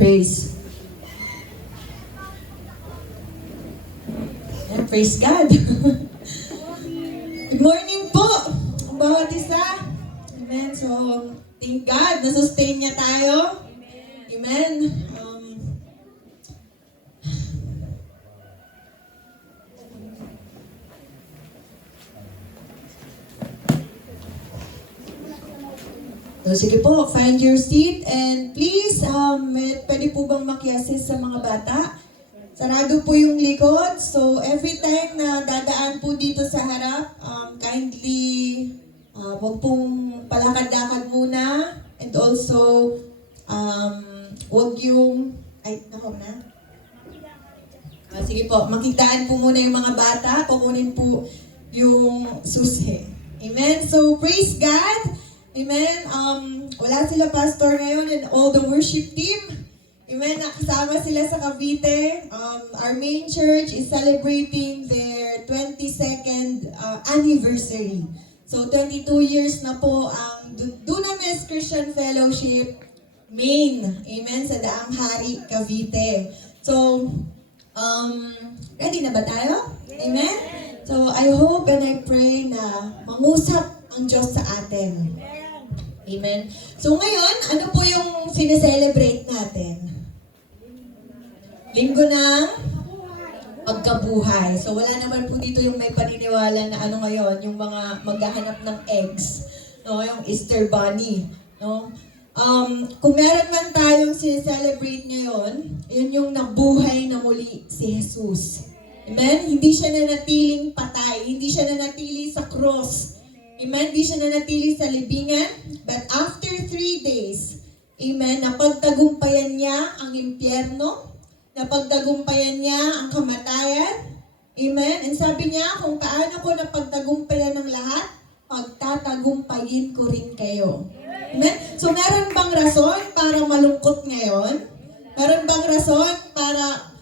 Praise. Yeah, praise God. Good morning po, ang bawat isa. Amen. So, thank God, na-sustain niya tayo. Amen. So, sige po, find your seat and please, pwede po bang makiasis sa mga bata? Sarado po yung likod, so every time na dadaan po dito sa harap, kindly, wag pong palakad-lakad muna and also, wag yung, nako na. Sige po, makitaan po muna yung mga bata, kukunin po yung susi. Amen? So, praise God! Amen. Wala sila pastor ngayon and all the worship team. Amen. Nakasama sila sa Cavite. Our main church is celebrating their 22nd anniversary. So 22 years na po ang Dunamis Christian Fellowship main. Amen. Sa Daang Hari, Cavite. So, ready na ba tayo? Amen. So I hope and I pray na mangusap ang Diyos sa atin. Amen. So ngayon, ano po yung sineselebrate natin? Linggo ng pagkabuhay. So wala naman po dito yung may paniniwala na ano ngayon, yung mga maghahanap ng eggs, no, yung Easter bunny, no? Kung meron man tayong sineselebrate ngayon, yun yung nabuhay na muli si Jesus. Amen? Hindi siya nanatiling patay, hindi siya nanatili sa cross. Amen? Di siya nanatili sa libingan. But after 3 days, amen, napagtagumpayan niya ang impyerno, napagtagumpayan niya ang kamatayan. Amen? And sabi niya, kung paano ko napagtagumpayan ng lahat, pagtatagumpayin ko rin kayo. Amen? So meron bang rason para malungkot ngayon? Meron bang rason para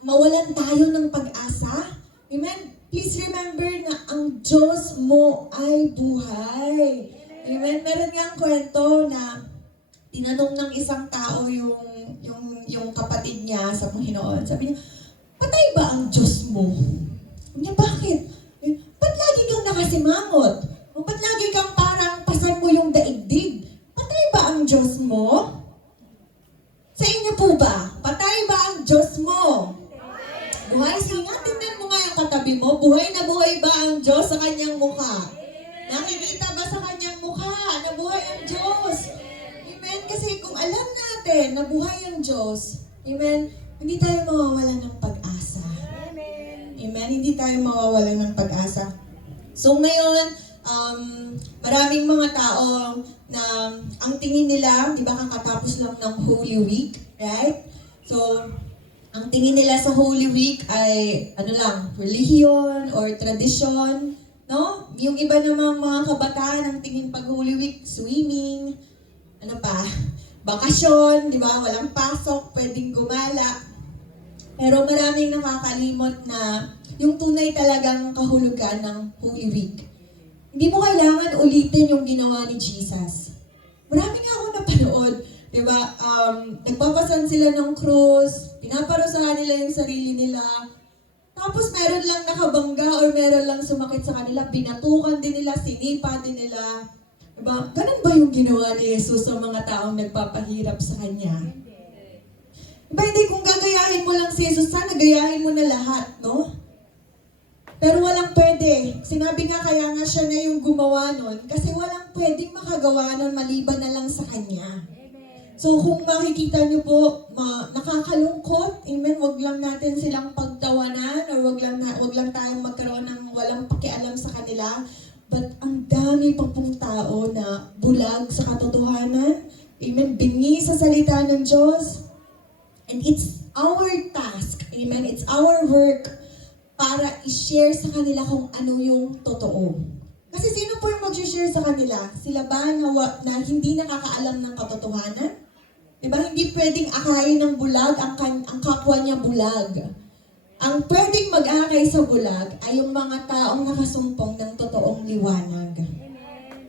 mawalan tayo ng pag-asa? Amen? Please remember na ang Diyos mo ay buhay. Amen? Meron nga ang kwento na tinanong ng isang tao yung kapatid niya sa Panginoon. Sabi niya, patay ba ang Diyos mo? Sabi niya, bakit? Ba't lagi kang nakasimangot? Ba't lagi kang parang pasan mo yung daigdig? Patay ba ang Diyos mo? Sa inyo po ba? Patay ba ang Diyos mo? Buhay, sige nga, tingnan mo nga yung katabi mo. Buhay na buhay ba ang Diyos sa kanyang mukha? Nakikita ba sa kanyang mukha na buhay ang Diyos? Amen? Kasi kung alam natin na buhay ang Diyos, amen, hindi tayo mawawalan ng pag-asa. Amen? Amen? Hindi tayo mawawalan ng pag-asa. So ngayon, maraming mga tao na ang tingin nila, di ba kakatapos lang ng Holy Week, right? So, ang tingin nila sa Holy Week ay, relihiyon or tradisyon, no? Yung iba namang mga kabataan, ang tingin pag Holy Week, swimming, bakasyon, di ba? Walang pasok, pwedeng gumala. Pero maraming nakakalimot na yung tunay talagang kahulugan ng Holy Week. Hindi mo kailangan ulitin yung ginawa ni Jesus. Marami nga ako napanood. Diba? Nagpapasan sila ng krus, pinaparusahan nila yung sarili nila, tapos meron lang nakabangga or meron lang sumakit sa kanila, binatukan din nila, sinipa din nila. Diba? Ganun ba yung ginawa ni Jesus sa mga taong nagpapahirap sa Kanya? Diba, hindi kung gagayahin mo lang si Jesus, sana gayahin mo na lahat, no? Pero walang pwede. Sinabi nga kaya nga siya na yung gumawa nun, kasi walang pwedeng makagawa nun maliban na lang sa Kanya. So kung makikita niyo po, nakakalungkot, amen, wag lang natin silang pagtawanan or wag lang tayong magkaroon ng walang pakialam sa kanila. But ang dami pa pong tao na bulag sa katotohanan, amen, bingi sa salita ng Diyos. And it's our task, amen, it's our work para i-share sa kanila kung ano yung totoo. Kasi sino po yung mag-share sa kanila? Sila ba na hindi nakakaalam ng katotohanan? Diba? Hindi pwedeng akayin ng bulag ang kapwa niya bulag. Ang pwedeng mag-akay sa bulag ay yung mga taong nakasumpong ng totoong liwanag.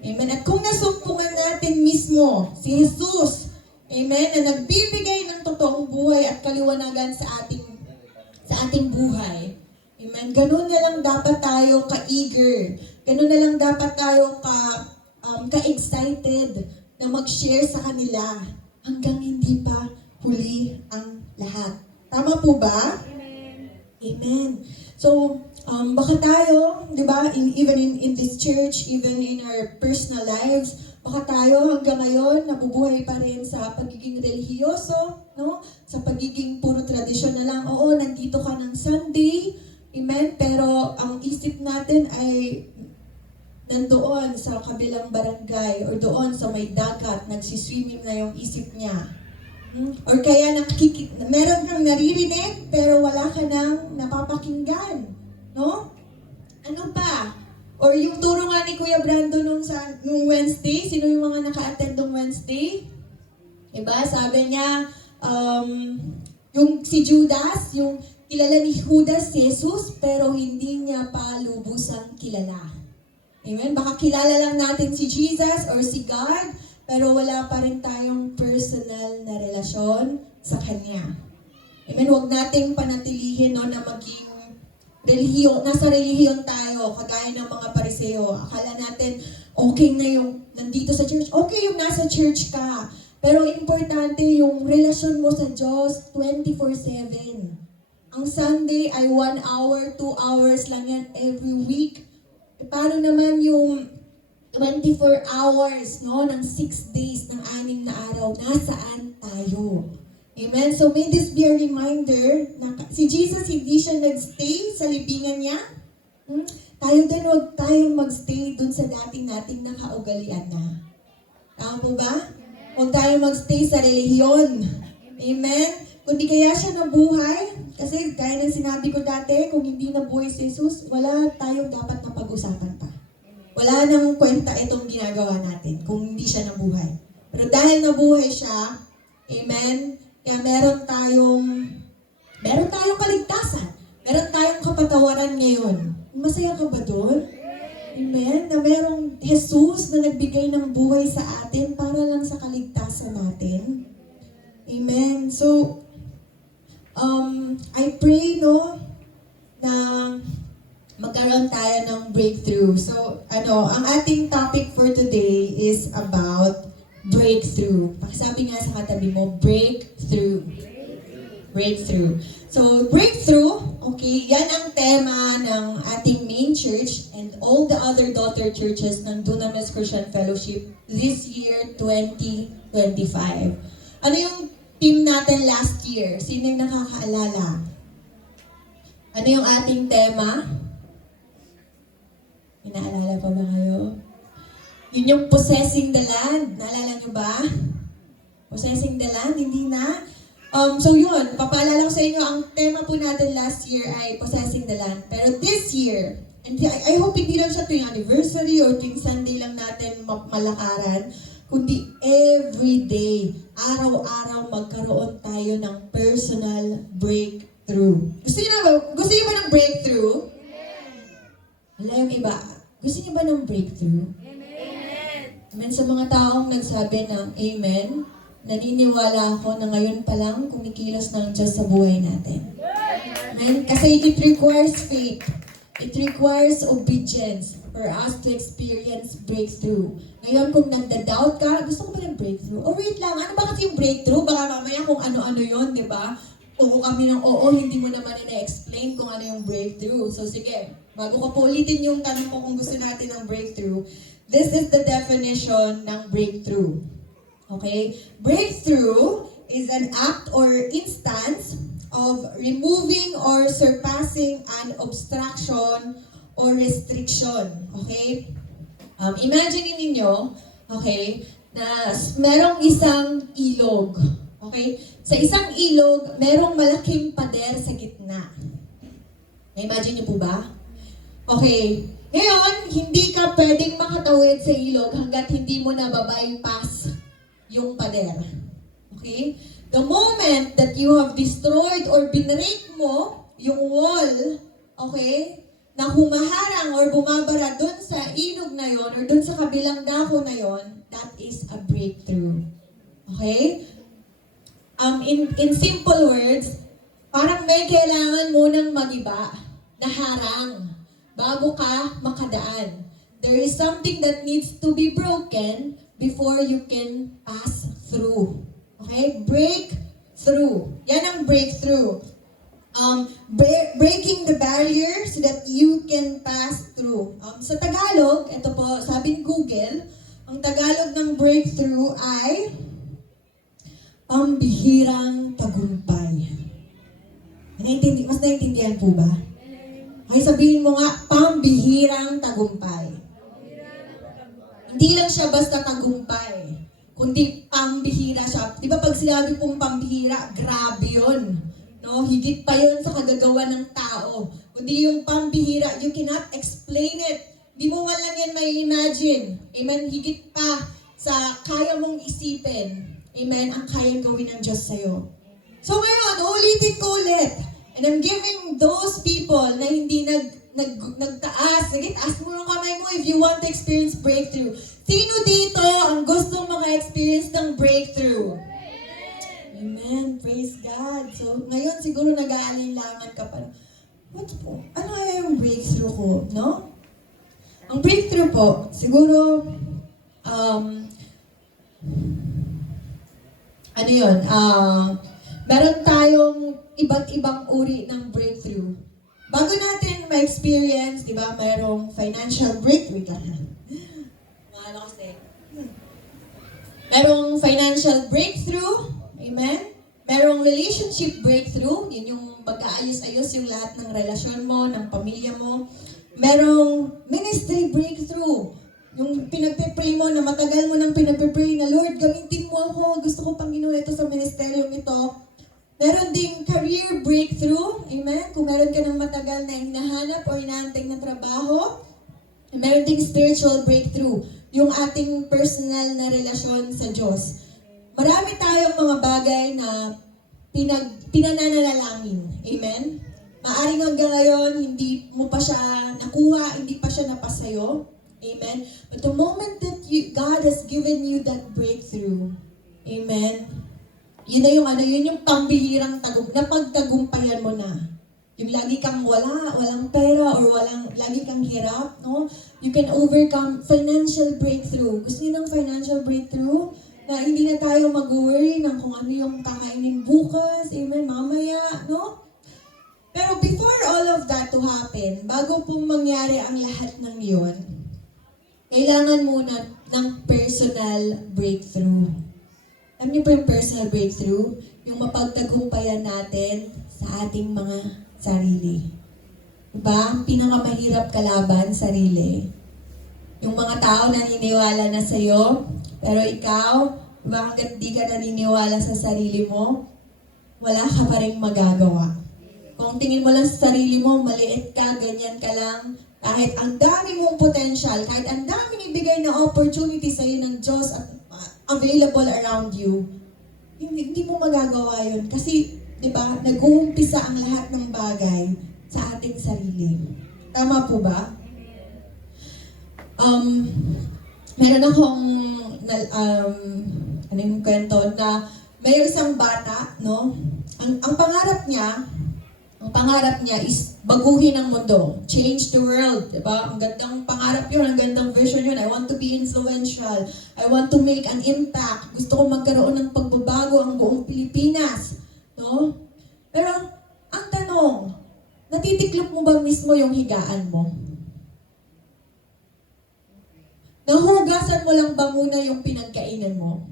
Amen. At kung nasumpungan natin mismo si Jesus, Amen? Na nagbibigay ng totoong buhay at kaliwanagan sa ating buhay. Amen? Ganun na lang dapat tayo ka-eager. Ganun na lang dapat tayo ka-excited na mag-share sa kanila hanggang hindi pa huli ang lahat. Tama po ba? Amen. So, baka tayo, di ba, even in this church, even in our personal lives, baka tayo hanggang ngayon nabubuhay pa rin sa pagiging relihiyoso, no? Sa pagiging puro tradisyon na lang. Oo, nandito ka ng Sunday, amen, pero ang isip natin ay nandoon sa kabilang barangay or doon sa may dagat, nagsiswimming na yung isip niya. Or kaya meron kang naririnig pero wala ka nang napapakinggan. No? Ano pa? Or yung turo nga ni Kuya Brando nung Wednesday, sino yung mga naka-attend nung Wednesday? Diba? Sabi niya, yung si Judas, yung kilala ni Judas si Jesus, pero hindi niya pa lubusang kilala. Amen? Baka kilala lang natin si Jesus or si God, pero wala pa rin tayong personal na relasyon sa Kanya. Amen? Huwag nating panatilihin no, na maging nasa relihiyon tayo, kagaya ng mga pariseo. Akala natin, okay na yung nandito sa church. Okay yung nasa church ka. Pero importante yung relasyon mo sa Diyos 24/7. Ang Sunday ay 1 hour, 2 hours lang yan every week. E paano naman yung 24 hours, no, ng 6 days, ng 6 na araw, nasaan tayo? Amen? So may this be a reminder na si Jesus hindi siya nagstay sa libingan niya. Tayo din, huwag tayong magstay dun sa dating nating nakaugalian na. Tama po ba? Huwag tayong magstay sa relihiyon. Amen? Kundi kaya siya nabuhay, kasi gaya ng sinabi ko dati, kung hindi nabuhay si Jesus, wala tayong dapat na pag-usapan pa. Wala nang kwenta itong ginagawa natin kung hindi siya nabuhay. Pero dahil nabuhay siya, amen, kaya meron tayong kaligtasan. Meron tayong kapatawaran ngayon. Masaya ka ba doon? Amen? Na merong Jesus na nagbigay ng buhay sa atin para lang sa kaligtasan natin. Amen? So, I pray, no, na magkaroon tayo ng breakthrough. So, ang ating topic for today is about breakthrough. Pakisabi nga sa katabi mo, breakthrough. Breakthrough. So, breakthrough, okay, yan ang tema ng ating main church and all the other daughter churches ng Dunamis Christian Fellowship this year, 2025. Ano yung team natin last year? Sino yung nakakaalala? Ano yung ating tema? Inaalala pa ba kayo? Yun yung possessing the land. Naalala nyo ba? Possessing the land, hindi na. So yun, papaalala ko sa inyo, ang tema po natin last year ay possessing the land. Pero this year, and I hope hindi lang siya tuwing anniversary or tuwing Sunday lang natin malakaran, kundi every day, araw-araw magkaroon tayo ng personal breakthrough. Gusto niyo ba ng breakthrough? Wala yung iba. Gusto niyo ba ng breakthrough? Amen. Sa mga taong nagsabi ng amen, naniniwala ako na ngayon pa lang kumikilos ng Diyos sa buhay natin. Amen? Kasi it requires faith. It requires obedience for us to experience breakthrough. Ngayon, kung nagda-doubt ka, gusto ko ba ng breakthrough? O wait lang, ano ba kasi yung breakthrough? Baka mamaya kung ano-ano yun, di ba? Oo kami ng oo, hindi mo naman na-explain kung ano yung breakthrough. So sige, bago ko po ulitin yung tanong ko kung gusto natin ng breakthrough, this is the definition ng breakthrough. Okay? Breakthrough is an act or instance of removing or surpassing an obstruction or restriction. Okay? Imagine ninyo, okay, na merong isang ilog. Okay? Sa isang ilog, merong malaking pader sa gitna. Na-imagine niyo po ba? Okay. Ngayon, hindi ka pwedeng makatawid sa ilog hanggat hindi mo na-bypass yung pader. Okay? The moment that you have destroyed or binrake mo yung wall, okay, na humaharang or bumabara dun sa ilog na yon or dun sa kabilang dako na yon, that is a breakthrough. Okay? In simple words, parang may kailangan munang magiba na harang bago ka makadaan. There is something that needs to be broken before you can pass through. Okay? Breakthrough. Yan ang breakthrough. Breaking the barrier so that you can pass through. Sa Tagalog, ito po, sabi ni Google, ang Tagalog ng breakthrough ay pambihirang tagumpay. Mas naiintindihan po ba? Ay, sabihin mo nga, pambihirang tagumpay. Hindi lang siya basta tagumpay, kundi pambihira siya. Di ba pag sinabi pong pambihira, grabe yun. No? Higit pa yun sa kagagawa ng tao. Kundi yung pambihira, you cannot explain it. Di mo man lang yan may imagine. Amen? Higit pa sa kaya mong isipin. Amen? Ang kayang gawin ng Diyos sa'yo. So ngayon, ulitin ko ulit. And I'm giving those people na hindi nagtaas. Sige, taas mo yung kamay mo if you want to experience breakthrough. Sino dito ang gustong maka-experience ng breakthrough? Amen. Praise God. So, ngayon siguro nag-aalinlangan ka pa. What po? Ano kaya yung breakthrough ko? No? Ang breakthrough po, siguro, ano yun? Meron tayong iba't ibang uri ng breakthrough. Bago natin ma-experience, di ba, mayroong financial breakthrough ka. Ano kasi? Merong financial breakthrough, amen? Merong relationship breakthrough, yun yung mag-aayos-ayos yung lahat ng relasyon mo, ng pamilya mo. Merong ministry breakthrough, yung pinagpe-pray mo na matagal mo nang pinagpe-pray na, Lord, gamitin mo ako, gusto ko Panginoon ito sa ministeryong ito. Meron ding career breakthrough, amen? Kung meron ka ng matagal na hinahanap o hinaantay na trabaho. Meron ding spiritual breakthrough, yung ating personal na relasyon sa Diyos. Marami tayong mga bagay na pinananalangin, amen? Maaring hanggang ngayon, hindi mo pa siya nakuha, hindi pa siya napasayo, amen? But the moment that God has given you that breakthrough, amen? Yun na yung yun yung pambihirang napagtagumpayan mo na. Yung lagi kang walang pera, or lagi kang hirap, no? You can overcome financial breakthrough. Gusto niyo ng financial breakthrough? Na hindi na tayo mag-worry ng kung ano yung kakainin bukas, amen, mamaya, no? Pero before all of that to happen, bago pong mangyari ang lahat ng yun, kailangan muna ng personal breakthrough. Alam niyo po yung personal breakthrough? Yung mapagtagumpayan natin sa ating mga sarili. Diba? Ang pinakamahirap kalaban, sarili. Yung mga tao naniniwala na sa'yo, pero ikaw, diba, hanggat di ka naniniwala sa sarili mo, wala ka pa rin magagawa. Kung tingin mo lang sa sarili mo, maliit ka, ganyan ka lang, kahit ang dami mong potential, kahit ang dami ibigay na opportunity sa'yo ng Diyos at available around you, hindi mo magagawa yun. Kasi, di ba, nag-uumpisa ang lahat ng bagay sa ating sarili. Tama po ba? Meron akong, ano yung kwento, na mayroong isang bata, no? Ang pangarap niya is baguhin ang mundo. Change the world. Diba? Ang gandang pangarap yun, ang gandang vision yun. I want to be influential. I want to make an impact. Gusto ko magkaroon ng pagbabago ang buong Pilipinas. No? Pero, ang tanong, natitiklop mo ba mismo yung higaan mo? Nahugasan mo lang ba muna yung pinagkainan mo?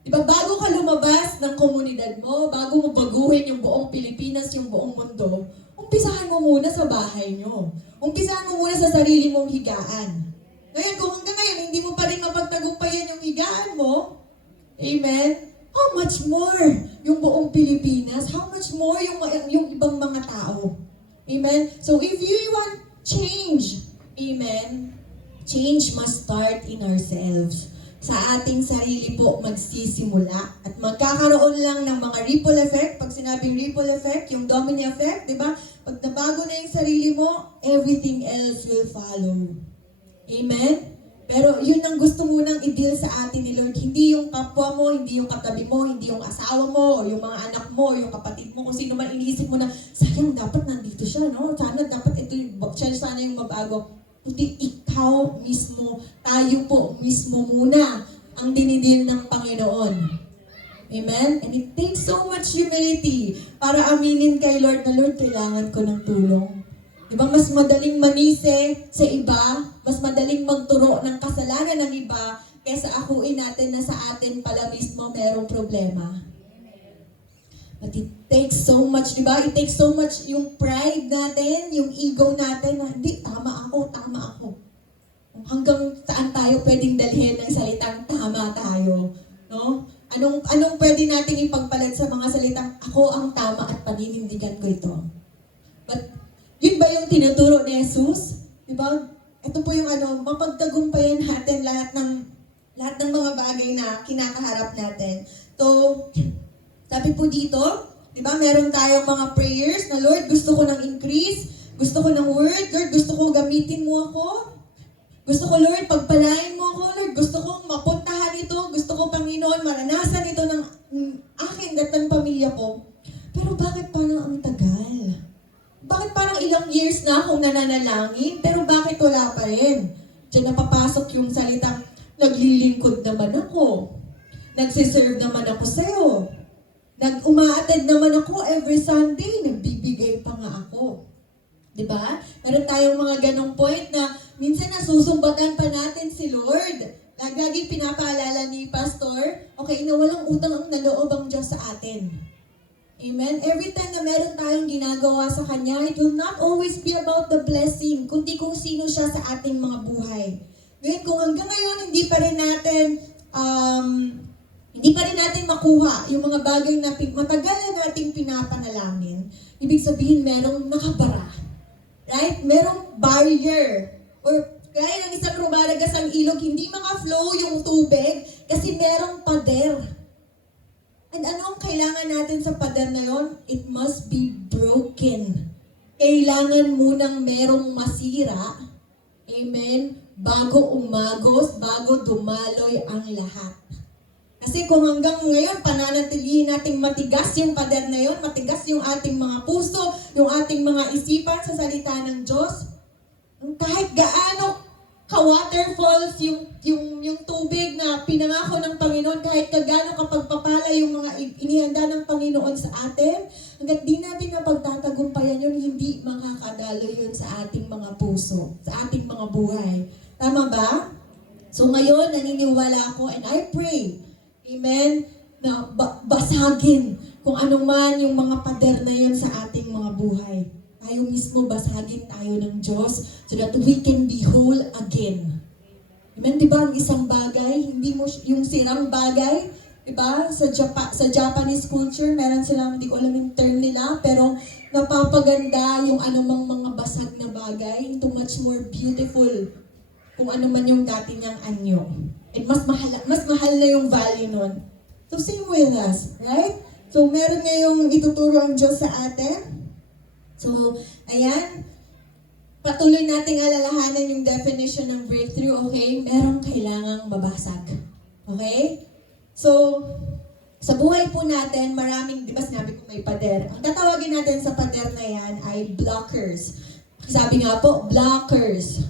Diba, bago ka lumabas ng komunidad mo, bago mo baguhin yung buong Pilipinas, yung buong mundo, umpisahan mo muna sa bahay nyo. Umpisahan mo muna sa sarili mong higaan. Ngayon, kung hanggang ngayon, hindi mo pa rin mapagtagumpayan yung higaan mo, amen? How much more yung buong Pilipinas? How much more yung ibang mga tao? Amen? So, if you want change, amen, change must start in ourselves. Sa ating sarili po magsisimula at magkakaroon lang ng mga ripple effect. Pag sinabing ripple effect, yung domino effect, di ba? Pag nabago na yung sarili mo, everything else will follow. Amen? Pero yun ang gusto munang i-deal sa atin ni Lord. Hindi yung kapwa mo, hindi yung katabi mo, hindi yung asawa mo, o yung mga anak mo, yung kapatid mo, kung sino man iniisip mo na, sayang dapat nandito siya, no? Sana dapat ito, siya sana yung mabago. Kundi ikaw mismo, tayo po mismo muna ang dinidil ng Panginoon. Amen? And it takes so much humility para aminin kay Lord na, Lord, kailangan ko ng tulong. Diba, mas madaling manise sa iba, mas madaling magturo ng kasalanan ng iba, kaysa akuin natin na sa atin pala mismo merong problema. But it takes so much, diba? It takes so much yung pride natin, yung ego natin na, hindi, tama ako. Hanggang saan tayo pwedeng dalhin ng salitang tama tayo, no? Anong pwede nating ipagpalit sa mga salitang, ako ang tama at paninindigan ko ito? But, yun ba yung tinuturo ni Jesus? Diba? Ito po yung mapagtagumpayan natin lahat ng mga bagay na kinakaharap natin. So, sabi po dito, diba, meron tayong mga prayers na, Lord, gusto ko ng increase, gusto ko ng word, Lord, gusto ko gamitin mo ako. Gusto ko, Lord, pagpalain mo ako, Lord, gusto kong mapuntahan ito, gusto ko, Panginoon, maranasan ito ng akin at ng pamilya ko. Pero bakit parang ang tagal? Bakit parang ilang years na akong nananalangin, pero bakit wala pa rin? Diyan napapasok yung salitang, naglilingkod naman ako. Nagsiserve naman ako sa'yo. Nag-uma-attend naman ako every Sunday. Nagbibigay pa nga ako. Diba? Meron tayong mga ganong point na minsan nasusumbatan pa natin si Lord. Lagi pinapaalala ni Pastor, okay, na walang utang ang naloob ang Diyos sa atin. Amen? Every time na meron tayong ginagawa sa Kanya, it will not always be about the blessing, kundi kung sino siya sa ating mga buhay. Ngayon, kung hanggang ngayon, hindi pa rin natin makuha yung mga bagay na matagal na nating pinapanalangin, ibig sabihin merong nakabara. Right? Merong barrier. Or kaya ng isang rumaragas ang ilog, hindi maka-flow yung tubig kasi merong pader. And ano ang kailangan natin sa pader na yon? It must be broken. Kailangan munang merong masira. Amen? Bago umagos, bago dumaloy ang lahat. Kasi kung hanggang ngayon, pananatilihin nating matigas yung pader na yon, matigas yung ating mga puso, yung ating mga isipan sa salita ng Diyos, kahit gaano ka-waterfalls yung tubig na pinangako ng Panginoon, kahit gaano kapagpapala yung mga inihanda ng Panginoon sa atin, hanggat di natin napagtatagumpayan yun, hindi makakadalo yun sa ating mga puso, sa ating mga buhay. Tama ba? So ngayon, naniniwala ako and I pray, amen, na basagin kung ano man yung mga pader na yun sa ating mga buhay. Tayo mismo, basagin tayo ng Diyos so that we can be whole again. Amen? Diba ang isang bagay, hindi mo yung sirang bagay, diba? Sa Japanese culture, meron silang, hindi ko alam yung term nila, pero napapaganda yung anumang mga basag na bagay into much more beautiful kung ano man yung dati niyang anyo. At mas mahal na yung value nun. So same with us, right? So meron ngayong ituturo ang Diyos sa atin. So, ayan, patuloy nating alalahanan yung definition ng breakthrough, okay? Merong kailangang mabasag. Okay? So, sa buhay po natin, maraming, di ba sinabi ko may pader? Ang tatawagin natin sa pader na yan ay blockers. Sabi nga po, blockers.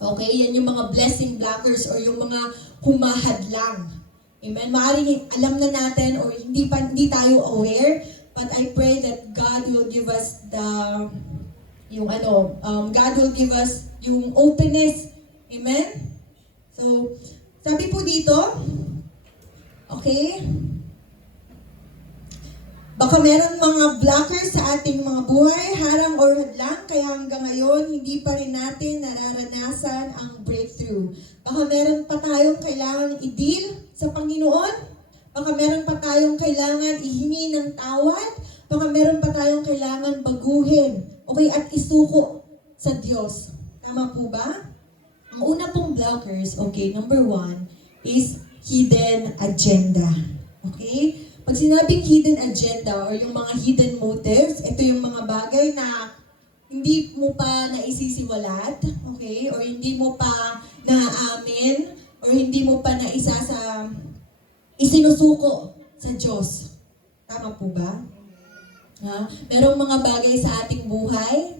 Okay? Yan yung mga blessing blockers or yung mga humahadlang. Amen? Maaaring alam na natin or hindi tayo aware, but I pray that God will give us God will give us yung openness. Amen? So, sabi po dito, okay, baka meron mga blockers sa ating mga buhay, harang or hadlang, kaya hanggang ngayon, hindi pa rin natin nararanasan ang breakthrough. Baka meron pa tayong kailangan i-deal sa Panginoon, baka meron pa tayong kailangan ihingi ng tawad, baka meron pa tayong kailangan baguhin, okay, at isuko sa Diyos. Tama po ba? Ang una pong blockers, okay, number 1, is hidden agenda. Okay? Pag sinabing hidden agenda or yung mga hidden motives, ito yung mga bagay na hindi mo pa naisisiwalat, okay? Or hindi mo pa naaamin or hindi mo pa isinusuko sa Diyos. Tama po ba? Ha? Merong mga bagay sa ating buhay,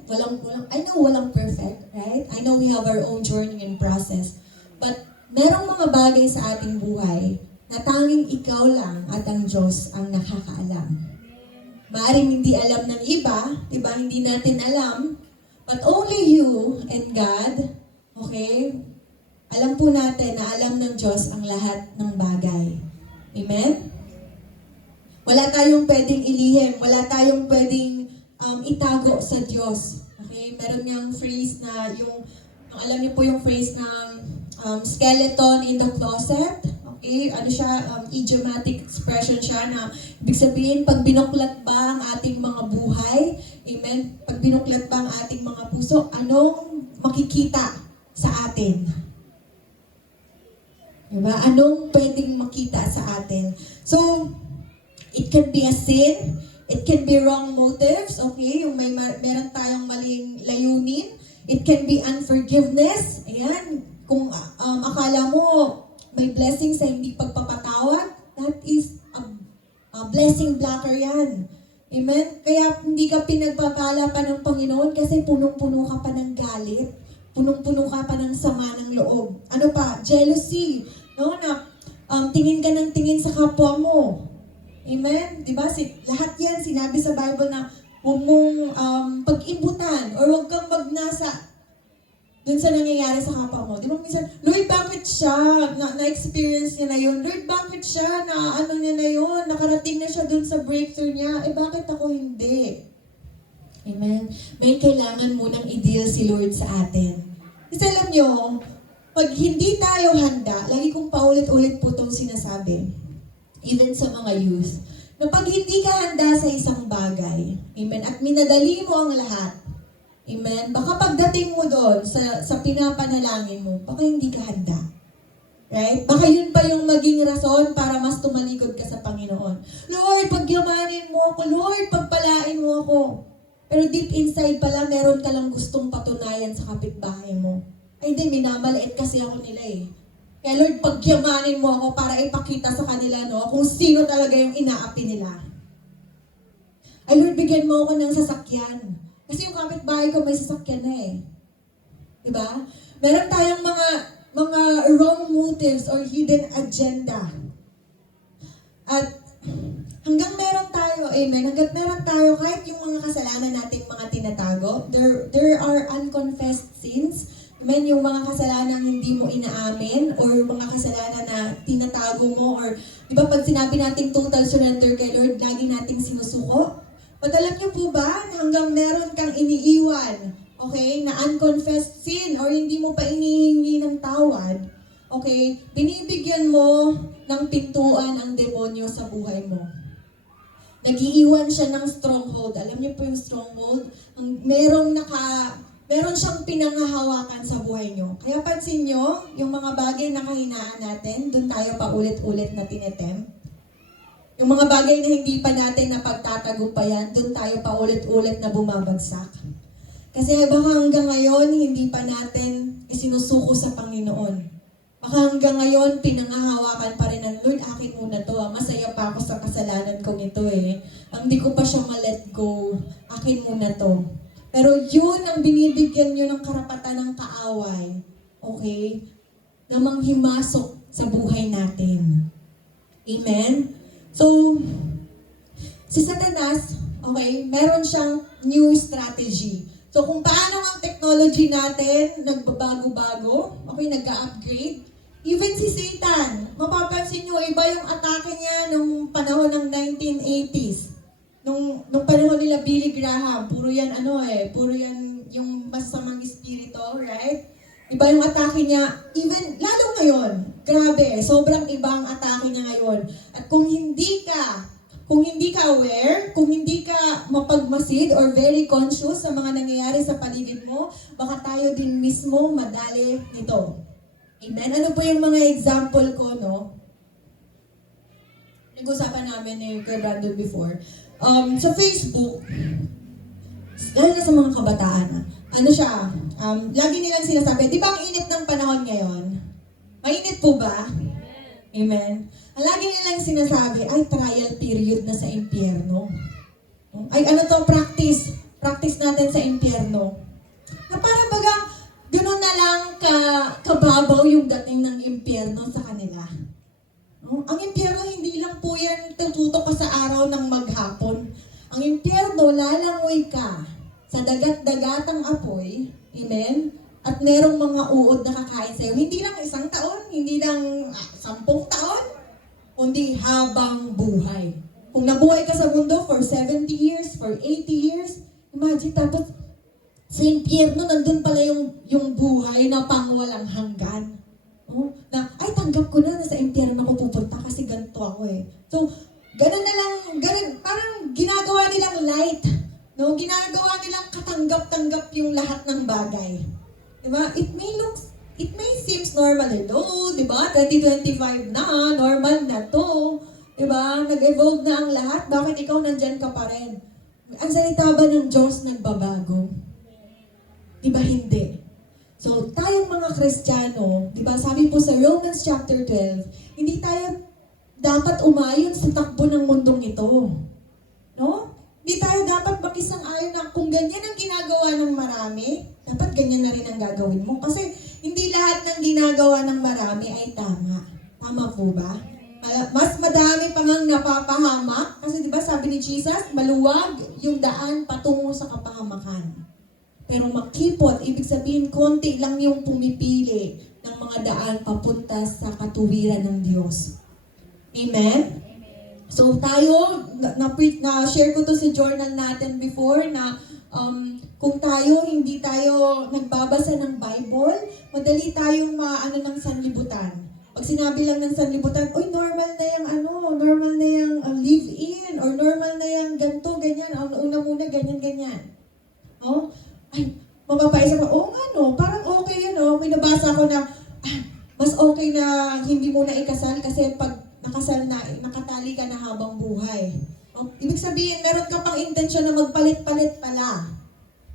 I know walang perfect, right? I know we have our own journey and process. But merong mga bagay sa ating buhay na tanging ikaw lang at ang Diyos ang nakakaalam. Maaring hindi alam ng iba, diba? Hindi natin alam. But only you and God, okay? Alam po natin na alam ng Diyos ang lahat ng bagay. Amen? Wala tayong pwedeng ilihim. Wala tayong pwedeng itago sa Diyos. Okay? Meron niyang phrase na alam niyo po yung phrase ng skeleton in the closet. Okay? Ano siya? Idiomatic expression siya na ibig sabihin, pag binuklat ba ang ating mga buhay, amen? Pag binuklat ba ang ating mga puso, anong makikita sa atin? Diba? Anong pwedeng makita sa atin? So, it can be a sin. It can be wrong motives. Okay? Yung meron tayong maling layunin. It can be unforgiveness. Ayan. Kung akala mo may blessing sa hindi pagpapatawad, that is a blessing blocker yan. Amen? Kaya hindi ka pinagpapala pa ng Panginoon kasi punong-puno ka pa ng galit. Punong-puno ka pa ng sama ng loob. Ano pa? Jealousy. No? Na tingin ka ng tingin sa kapwa mo. Amen? Diba? Lahat yan sinabi sa Bible na huwag mong pag-ibutan or huwag kang magnasa dun sa nangyayari sa kapwa mo. Diba minsan, Lord, bakit siya? Na-experience niya na yun. Lord, bakit siya? Ano niya na yun? Nakarating na siya dun sa breakthrough niya. Bakit ako hindi? Amen? May kailangan munang i-deal si Lord sa atin. Kasi alam nyo, pag hindi tayo handa, lagi kong paulit-ulit po itong sinasabi, even sa mga youth, na pag hindi ka handa sa isang bagay, amen, at minadali mo ang lahat, amen, baka pagdating mo doon sa pinapanalangin mo, baka hindi ka handa. Right? Baka yun pa yung maging rason para mas tumalikod ka sa Panginoon. Lord, pagyamanin mo ako. Lord, pagpalain mo ako. Pero deep inside pala, meron ka lang gustong patunayan sa kapitbahay mo. Ay, hindi, minamaliit kasi ako nila eh. Kaya Lord, pagyamanin mo ako para ipakita sa kanila, no, kung sino talaga yung inaapi nila. Ay Lord, bigyan mo ako ng sasakyan. Kasi yung kapitbahay ko may sasakyan na eh. Diba? Meron tayong mga wrong motives or hidden agenda. At hanggang meron tayo, amen, hanggang meron tayo, kahit yung mga kasalanan nating mga tinatago, there are unconfessed sins. Amen, yung mga kasalanan hindi mo inaamin or mga kasalanan na tinatago mo or di ba pag sinabi nating total surrender kay Lord, lagi nating sinusuko. But alam niyo po ba hanggang meron kang iniiwan, okay, na unconfessed sin or hindi mo pa inihingi ng tawad, okay, binibigyan mo ng pintuan ang demonyo sa buhay mo. Nag-iiwan siya ng stronghold. Alam niyo po yung stronghold? Meron siyang pinangahawakan sa buhay nyo. Kaya pansin nyo, yung mga bagay na kahinaan natin, doon tayo paulit-ulit na tinetem. Yung mga bagay na hindi pa natin napagtatagumpayan, doon tayo paulit-ulit na bumabagsak. Kasi baka hanggang ngayon, hindi pa natin isinusuko sa Panginoon. Baka hanggang ngayon, pinangahawakan pa rin ng Lord, akin muna to. Masaya pa ako sa kasalanan kong ito eh. Hindi ko pa siya ma-let go. Akin muna to. Pero yun ang binibigyan nyo ng karapatan ng kaaway. Okay? Na manghimasok sa buhay natin. Amen? So, si Satanas, okay, meron siyang new strategy. So, kung paano ang technology natin nagbabago-bago, okay, nag-upgrade, even si Satan, mapapansin nyo, iba yung atake niya nung panahon ng 1980s. Nung panahon nila Billy Graham, puro yan puro yan yung masamang espiritu, right? Iba yung atake niya, even, lalo ngayon, grabe, sobrang iba ang atake niya ngayon. At kung hindi ka aware, kung hindi ka mapagmasid or very conscious sa mga nangyayari sa paligid mo, baka tayo din mismo madali nito. Amen? Ano po yung mga example ko, no? Nag-usapan namin ni Kuya Brandon before. Sa Facebook, lalo na sa mga kabataan, ano siya, lagi nilang sinasabi, di ba ang init ng panahon ngayon? Mainit po ba? Amen. Ang lagi nilang sinasabi, ay trial period na sa impyerno. Ay ano to, practice. Practice natin sa impyerno. Na parang bagang, gano'n na lang kababaw yung dating ng impyerno sa kanila. No? Ang impyerno, hindi lang po yan tututok ka sa araw ng maghapon. Ang impyerno, lalangoy ka sa dagat-dagatang apoy. Amen? At merong mga uod na kakain sa'yo. Hindi lang 1 taon, hindi lang 10 taon, kundi habang buhay. Kung nabuhay ka sa mundo for 70 years, for 80 years, imagine tapos sa impyerno, nandun pala yung buhay na pangwalang hanggan. Oh, na, ay, tanggap ko na sa impyerno ako pupunta kasi ganito ako eh. So, ganun na lang, parang ginagawa nilang light. No? Ginagawa nilang katanggap-tanggap yung lahat ng bagay. Diba? It may seems normal. Hello, diba? 2025 na, normal na to. Diba? Nag-evolve na ang lahat. Bakit ikaw nandyan ka pa rin? Ang salita ba ng Diyos nagbabago? Diba hindi? So, tayong mga Kristiyano, diba, sabi po sa Romans chapter 12, hindi tayo dapat umayon sa takbo ng mundong ito. No? Hindi tayo dapat makisang-ayon na kung ganyan ang ginagawa ng marami, dapat ganyan na rin ang gagawin mo. Kasi hindi lahat ng ginagawa ng marami ay tama. Tama po ba? Mas madami pa ngang napapahamak. Kasi diba sabi ni Jesus, maluwag yung daan patungo sa kapahamakan. Pero makipot, ibig sabihin, konti lang yung pumipili ng mga daan papunta sa katuwiran ng Diyos. Amen? So tayo, na-share ko to sa journal natin before na kung tayo, hindi tayo nagbabasa ng Bible, madali tayong maano ng sanlibutan. Pag sinabi lang ng sanlibutan, oy, normal na yung normal na yung live-in, or normal na yung ganito, ganyan, una muna, ganyan. Oh? Ay, mapapaisa pa, parang okay yan, may nabasa ko na, mas okay na hindi mo na ikasal kasi pag nakasal na, nakatali ka na habang buhay. Ibig sabihin, meron ka pang intensyon na magpalit-palit pala.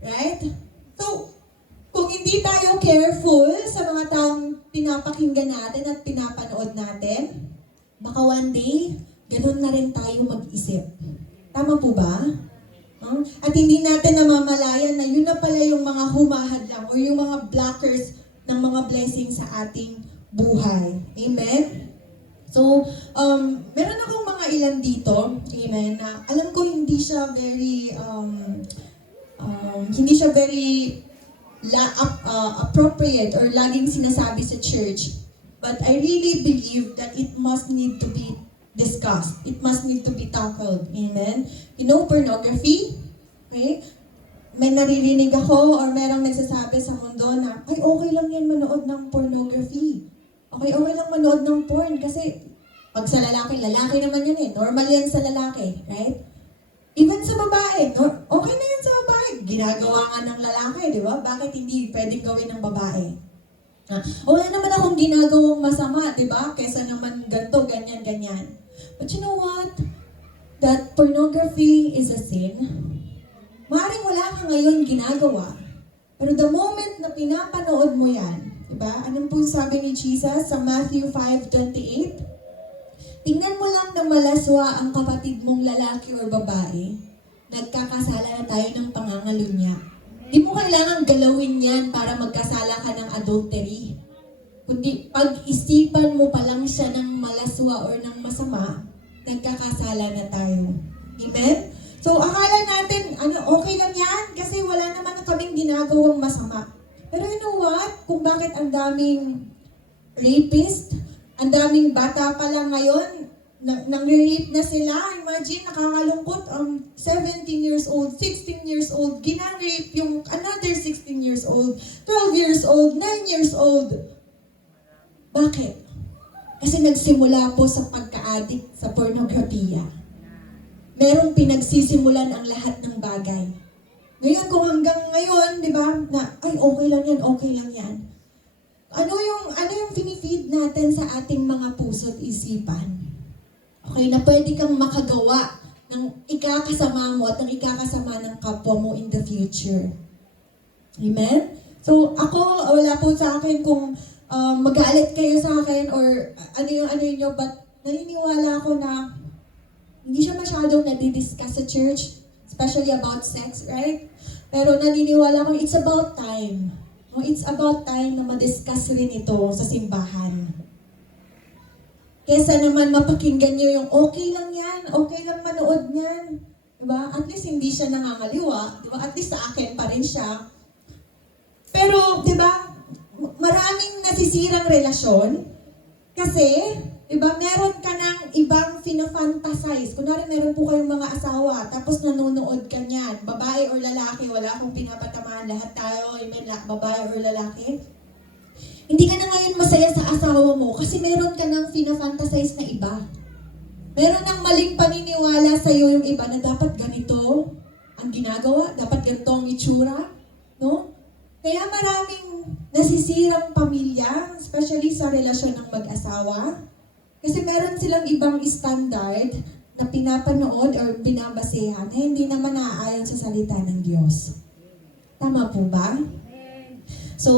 Right? So, kung hindi tayo careful sa mga taong pinapakinggan natin at pinapanood natin, baka one day, ganun na rin tayo mag-isip. Tama po ba? At hindi natin namamalayan na yun na pala yung mga humahadlang o yung mga blockers ng mga blessings sa ating buhay. Amen? So, meron akong mga ilan dito, amen, na alam ko hindi siya very appropriate or laging sinasabi sa church. But I really believe that it must need to be discussed. It must need to be tackled. Amen? You know, pornography? Okay? May naririnig ako or merong nagsasabi sa mundo na, ay, okay lang yan manood ng pornography. Okay lang manood ng porn kasi pag sa lalaki naman yan eh. Normal yan sa lalaki, right? Even sa babae, okay na yan sa babae. Ginagawa nga ng lalaki, di ba? Bakit hindi pwedeng gawin ng babae? Wala naman akong ginagawang masama, di ba? Kesa naman ganito, ganyan. But you know what? That pornography is a sin. Maaaring wala ka ngayon ginagawa. Pero the moment na pinapanood mo yan, diba? Anong po sabi ni Jesus sa Matthew 5:28? Tingnan mo lang na malaswa ang kapatid mong lalaki o babae. Nagkakasala na tayo ng pangangalunya. Di mo kailangan galawin yan para magkasala ka ng adultery. Kundi pag-isipan mo pa lang siya ng malaswa o ng masama, nagkakasala na tayo. Amen? So, akala natin, okay lang yan kasi wala naman kaming ginagawang masama. Pero you know what? Kung bakit ang daming rapist, ang daming bata pa lang ngayon, nang-rape na sila. Imagine, nakakalungkot, 17 years old, 16 years old, ginang-rape yung another 16 years old, 12 years old, 9 years old. Bakit? Kasi nagsimula po sa pagka-addict sa pornografiya. Merong pinagsisimulan ang lahat ng bagay. Ngayon, kung hanggang ngayon, di ba, na, ay, okay lang yan. Ano yung pinifeed natin sa ating mga puso't isipan? Okay, na pwede kang makagawa ng ikakasama mo at ng ikakasama ng kapwa mo in the future. Amen? So, ako, wala po sa akin kung magalit kayo sa akin or ano yun, but naniniwala ako na hindi siya masyadong nadidiscuss sa church, especially about sex, right? Pero naniniwala ko, it's about time. No, it's about time na madiscuss rin ito sa simbahan. Kesa naman mapakinggan niyo yung okay lang yan, okay lang manood niyan. Diba? At least hindi siya nangangaliwa. Diba? At least sa akin pa rin siya. Pero, diba, maraming nasisirang relasyon kasi, diba, meron ka ng ibang fina-fantasize. Kunwari, meron po kayong mga asawa, tapos nanonood ka niyan, babae or lalaki, wala akong pinapatamaan, lahat tayo, amen, babae or lalaki. Hindi ka na ngayon masaya sa asawa mo kasi meron ka ng fina-fantasize na iba. Meron ng maling paniniwala sa iyo yung iba na dapat ganito ang ginagawa, dapat ganito ang itsura, no? Kaya maraming nasisirang pamilya, especially sa relasyon ng mag-asawa, kasi meron silang ibang standard na pinapanood or binabasehan na hindi naman naaayon sa salita ng Diyos. Tama po ba? So,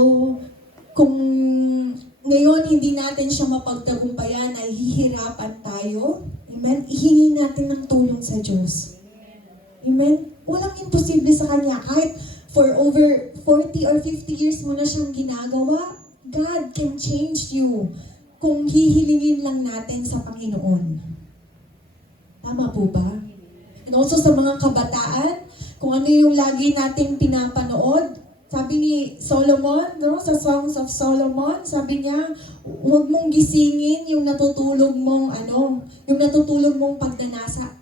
kung ngayon hindi natin siya mapagtagumpayan, ay hihirapan tayo, amen, ihingi natin ng tulong sa Diyos. Amen? Walang imposible sa Kanya. Kahit for over 40 or 50 years mo na siyang ginagawa, God can change you kung hihilingin lang natin sa Panginoon. Tama po ba? And also sa mga kabataan, kung ano yung lagi nating pinapanood, sabi ni Solomon, no, sa Songs of Solomon, sabi niya, huwag mong gisingin yung natutulog mong yung natutulog mong pagdanasa.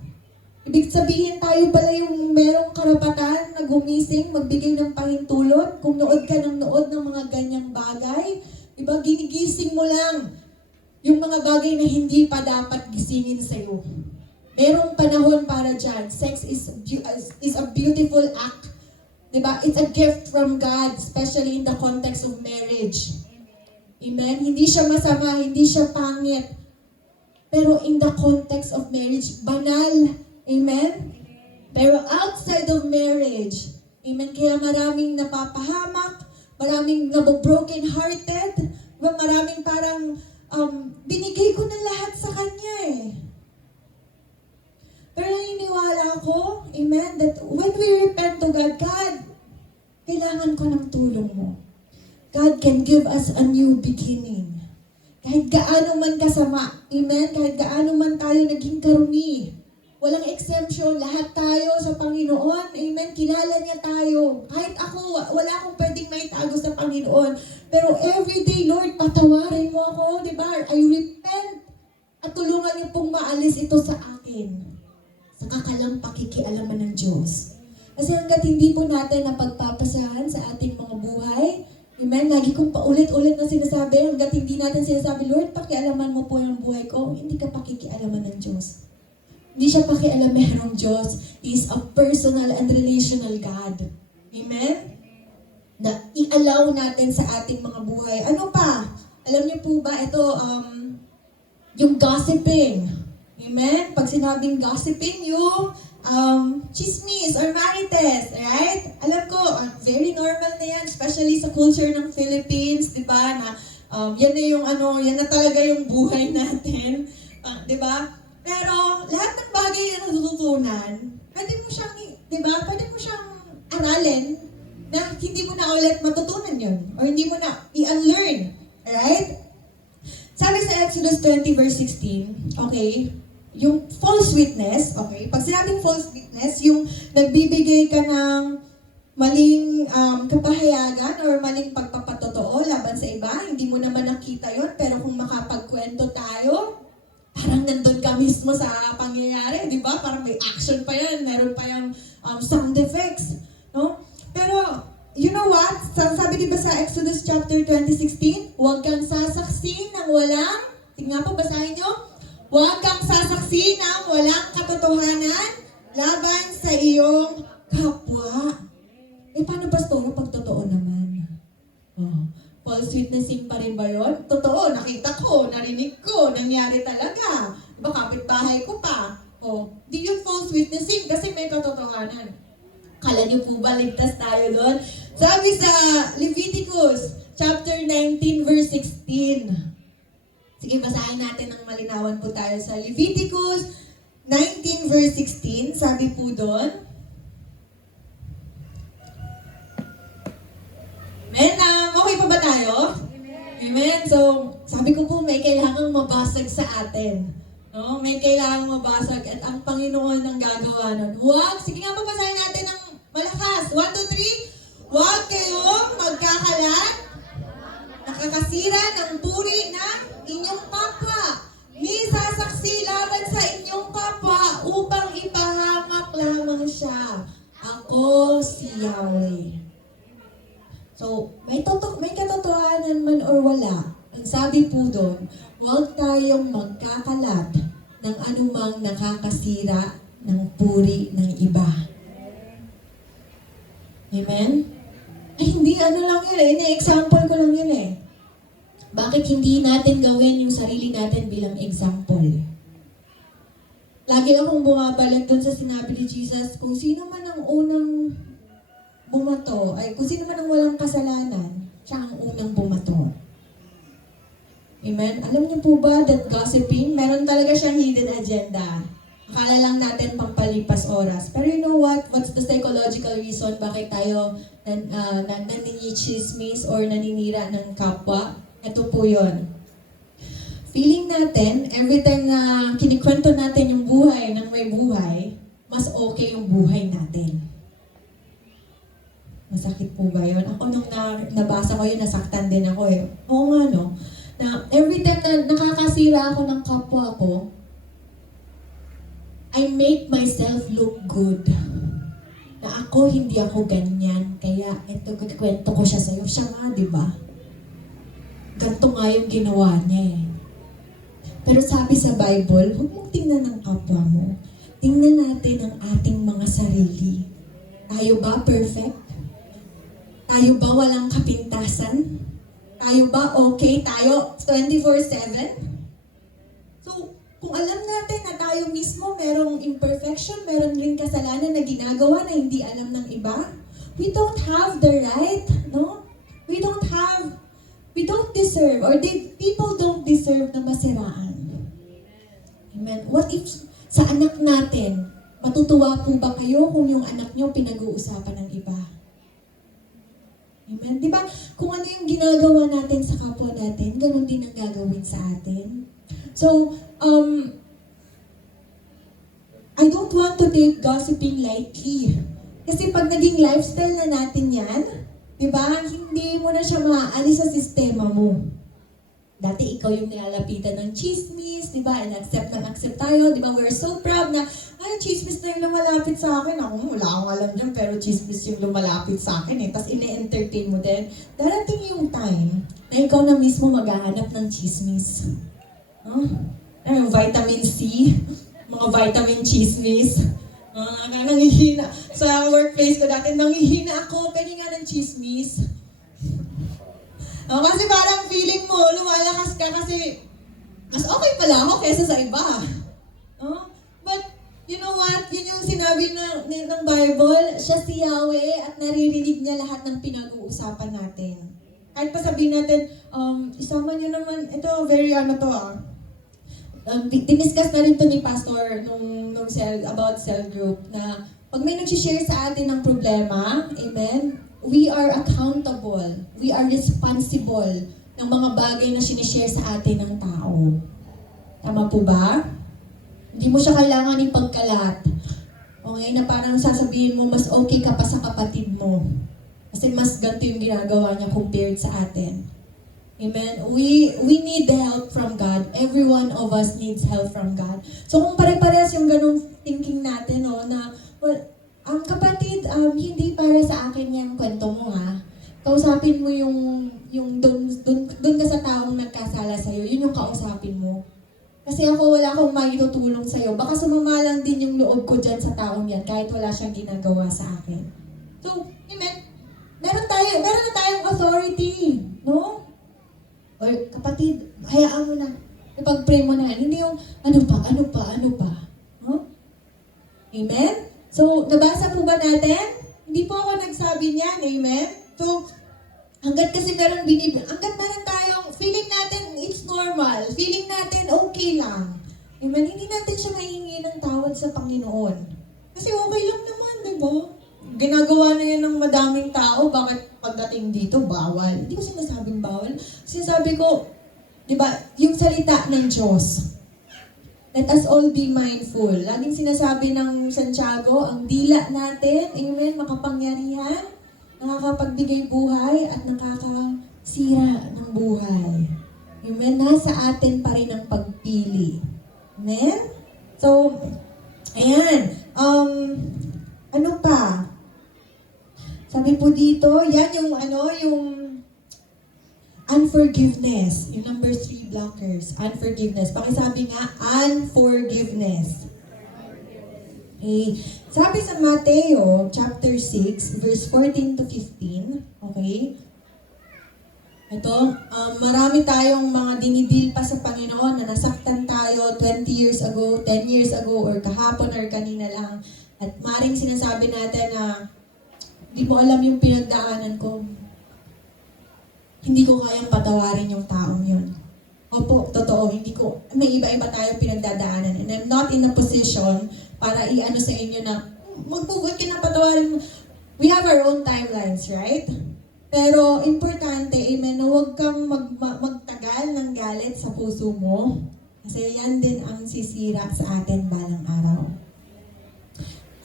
Ibig sabihin tayo pala yung merong karapatan na gumising, magbigay ng pahintulot, kung nood ka ng nood ng mga ganyang bagay, diba, ginigising mo lang yung mga bagay na hindi pa dapat gisingin sa'yo. Merong panahon para dyan. Sex is a beautiful act. Diba? It's a gift from God, especially in the context of marriage. Amen? Hindi siya masama, hindi siya pangit. Pero in the context of marriage, banal. Amen? Pero outside of marriage, amen, kaya maraming napapahamak, maraming nabobroken hearted, maraming parang binigay ko na lahat sa Kanya eh. Pero naniniwala ako, amen, that when we repent to God, God, kailangan ko ng tulong mo. God can give us a new beginning. Kahit gaano man kasama, amen, kahit gaano man tayo naging karumi, walang exemption, lahat tayo sa Panginoon, amen, kilala niya tayo. Kahit ako, wala akong pwedeng maitago sa Panginoon. Pero everyday, Lord, patawarin mo ako, di ba? I repent at tulungan niyo pong maalis ito sa akin. Sa kakalang pakikialaman ng Diyos. Kasi hanggat hindi po natin napagpapasahan sa ating mga buhay, amen, lagi kong paulit-ulit na sinasabi, hanggat hindi natin sinasabi, Lord, pakialaman mo po yung buhay ko, hindi ka pakikialaman ng Diyos. Hindi siya pakialaman ng Diyos. He is a personal and relational God. Amen? Na i-allow natin sa ating mga buhay. Ano pa? Alam niyo po ba, ito, yung gossiping. Amen? Pag sinabing gossiping, yung chismis or marites, right? Alam ko, very normal na yan, especially sa culture ng Philippines, di ba? Na yan na yung yan na talaga yung buhay natin, di ba? Pero lahat ng bagay na natututunan, pwede mo siyang, di ba? Pwede mo siyang aralin na hindi mo na ulit matutunan yun or hindi mo na i-unlearn, right? Sabi sa Exodus 20 verse 16, okay, yung false witness, okay, pag sinabing false witness, yung nagbibigay ka ng maling kapahayagan or maling pagpapatotoo laban sa iba, hindi mo naman nakita yon, pero kung makapagkwento tayo, parang nandun ka mismo sa pangyayari, di ba? Parang may action pa yan, meron pa yung sound effects, no? Pero, you know what? Sabi di ba sa Exodus chapter 20:16, huwag kang sasaksi ng walang, tingnan po, basahin nyo, huwag kang sasaksi ng walang katotohanan laban sa iyong kapwa. Eh, paano pastor pag totoo naman? Oh, false witnessing pa rin ba yun? Totoo, nakita ko, narinig ko, nangyari talaga. Diba, kapitbahay ko pa. Oh, di yun false witnessing kasi may katotohanan. Kala niyo po ba ligtas tayo doon? Sabi sa Leviticus chapter 19 verse 16. Sige, basahin natin ng malinawan po tayo sa Leviticus 19 verse 16. Sabi po doon, Amen. Okay pa ba tayo? Amen. So, sabi ko po, may kailangang mabasag sa atin. No? May kailangang mabasag at ang Panginoon ang gagawa nun. Huwag! Sige nga, babasahin natin ng malakas. 1, 2, 3. Huwag kayong magkakalat, nakakasira ng puri ng inyong kapwa. Ni sasaksi laban sa inyong kapwa upang ipahamak lamang siya. Ako si Yahweh. So, may katotohanan man or wala. Ang sabi po doon, huwag tayong magkakalat ng anumang nakakasira ng puri ng iba. Amen? Ay, hindi lang yun eh. Ina-example ko lang yun eh. Bakit hindi natin gawin yung sarili natin bilang example? Lagi akong bumabalik doon sa sinabi ni Jesus, kung sino man ang unang bumato, ay kung sino man ang walang kasalanan, siya ang unang bumato. Amen? Alam niyo po ba that gossiping, meron talaga siyang hidden agenda. Akala lang natin pampalipas oras. Pero you know what? What's the psychological reason bakit tayo naninitsismis or naninira ng kapwa? Ito po yun. Feeling natin, every time na kinikwento natin yung buhay ng may buhay, mas okay yung buhay natin. Masakit po ba yun? Ako nung nabasa ko yun, nasaktan din ako eh. Oo nga no, na every time na nakakasira ako ng kapwa ko, I make myself look good. Na ako, hindi ako ganyan. Kaya ito, kwento ko siya sa'yo. Siya nga, di ba? Ganito nga yung ginawa niya eh. Pero sabi sa Bible, huwag mong tingnan ng kapwa mo. Tingnan natin ang ating mga sarili. Tayo ba perfect? Tayo ba walang kapintasan? Tayo ba okay? Tayo 24/7? So, kung alam natin na tayo mismo merong imperfection, meron rin kasalanan na ginagawa na hindi alam ng iba, we don't have the right, no? We don't deserve, or people don't deserve na masiraan. Amen. What if sa anak natin, matutuwa po ba kayo kung yung anak nyo pinag-uusapan ng iba? Amen. Di ba? Kung ano yung ginagawa natin sa kapwa natin, ganun din ang gagawin sa atin. So, I don't want to take gossiping lightly. Kasi pag naging lifestyle na natin yan, di ba, hindi mo na siya maaalis sa sistema mo. Dati ikaw yung nilalapitan ng chismis, di ba, and accept tayo, di ba, we're so proud na, ay, chismis na yung lumalapit sa akin. Ako, wala akong alam dyan, pero chismis yung lumalapit sa akin eh. Tapos ine-entertain mo din. Darating yung time na ikaw na mismo maghahanap ng chismis. Yung vitamin C, mga vitamin chismis. Nangihina. Sa workplace ko dati, nangihina ako, pwede nga ng chismis. Kasi parang feeling mo, lumalakas ka kasi mas okay pala ako kesa sa iba. But, you know what? Yun yung sinabi ng Bible, siya si Yahweh at naririnig niya lahat ng pinag-uusapan natin. Kahit pa sabihin natin, isama niyo naman, ito very diniscuss na rin to ni Pastor nung about cell group na pag may nag-share sa atin ng problema, amen, we are accountable, we are responsible ng mga bagay na sinishare sa atin ng tao. Tama po ba? Hindi mo siya kailangan ipagkalat. Okay, na parang sasabihin mo, mas okay ka pa sa kapatid mo. Kasi mas ganito yung ginagawa niya compared sa atin. Amen. We need the help from God. Every one of us needs help from God. So kung pare-parehas yung ganung thinking natin, na, well, kapatid, hindi para sa akin yung kwento mo ha. Kausapin mo yung dun ka sa taong nagkasala sa'yo, yun yung kausapin mo. Kasi ako wala akong maitutulong sa'yo. Baka sumama lang din yung loob ko dyan sa taong yan kahit wala siyang ginagawa sa akin. So, amen. Meron na tayong authority, no? Or kapatid, hayaan mo na. Ipag-pray mo na yan. Hindi yung, ano pa. Huh? Amen? So, nabasa po ba natin? Hindi po ako nagsabi niyan, amen? So, hanggat meron tayong, feeling natin it's normal, feeling natin okay lang. Amen, hindi natin siya mahingi ng tawad sa Panginoon. Kasi okay lang naman, di ba? Ginagawa na yan ng madaming tao, bakit pagdating dito, bawal? Hindi ko sinasabing bawal. Sinasabi ko, di ba, yung salita ng Diyos. Let us all be mindful. Laging sinasabi ng Santiago, ang dila natin, amen, makapangyarihan, nakakapagbigay buhay at nakakasira ng buhay. Amen? Nasa atin pa rin ang pagpili. Amen? So, ayan. Ano pa? Sabi po dito, yan yung unforgiveness. Yung number 3 blockers. Unforgiveness. Pakisabi nga, unforgiveness. Okay. Sabi sa Mateo, chapter 6, verse 14 to 15, okay? Ito, marami tayong mga dinidil pa sa Panginoon na nasaktan tayo 20 years ago, 10 years ago, or kahapon, or kanina lang. At maring sinasabi natin na, di mo alam yung pinagdaanan ko. Hindi ko kayang patawarin yung taong yun. Opo, totoo, may iba-iba tayong pinagdadaanan. And I'm not in a position para i-ano sa inyo na, mag-move ka na patawarin mo. We have our own timelines, right? Pero, importante, amen, na huwag kang magtagal ng galit sa puso mo. Kasi yan din ang sisira sa atin balang araw.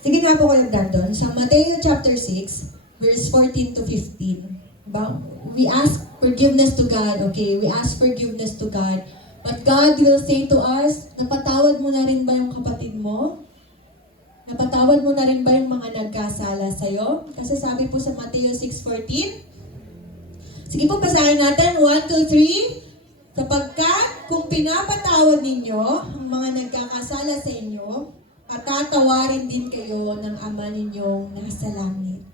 Sige nga po kayo, Brandon. Sa Mateo chapter 6, verse 14 to 15. We ask forgiveness to God, okay? We ask forgiveness to God. But God will say to us, napatawad mo na rin ba yung kapatid mo? Napatawad mo na rin ba yung mga nagkasala sa'yo? Kasi sabi po sa Mateo 6:14, sige po, basahin natin. 1, 2, 3. Sapagkat kung pinapatawad ninyo ang mga nagkakasala sa inyo, patatawarin din kayo ng Ama ninyong nasa langit.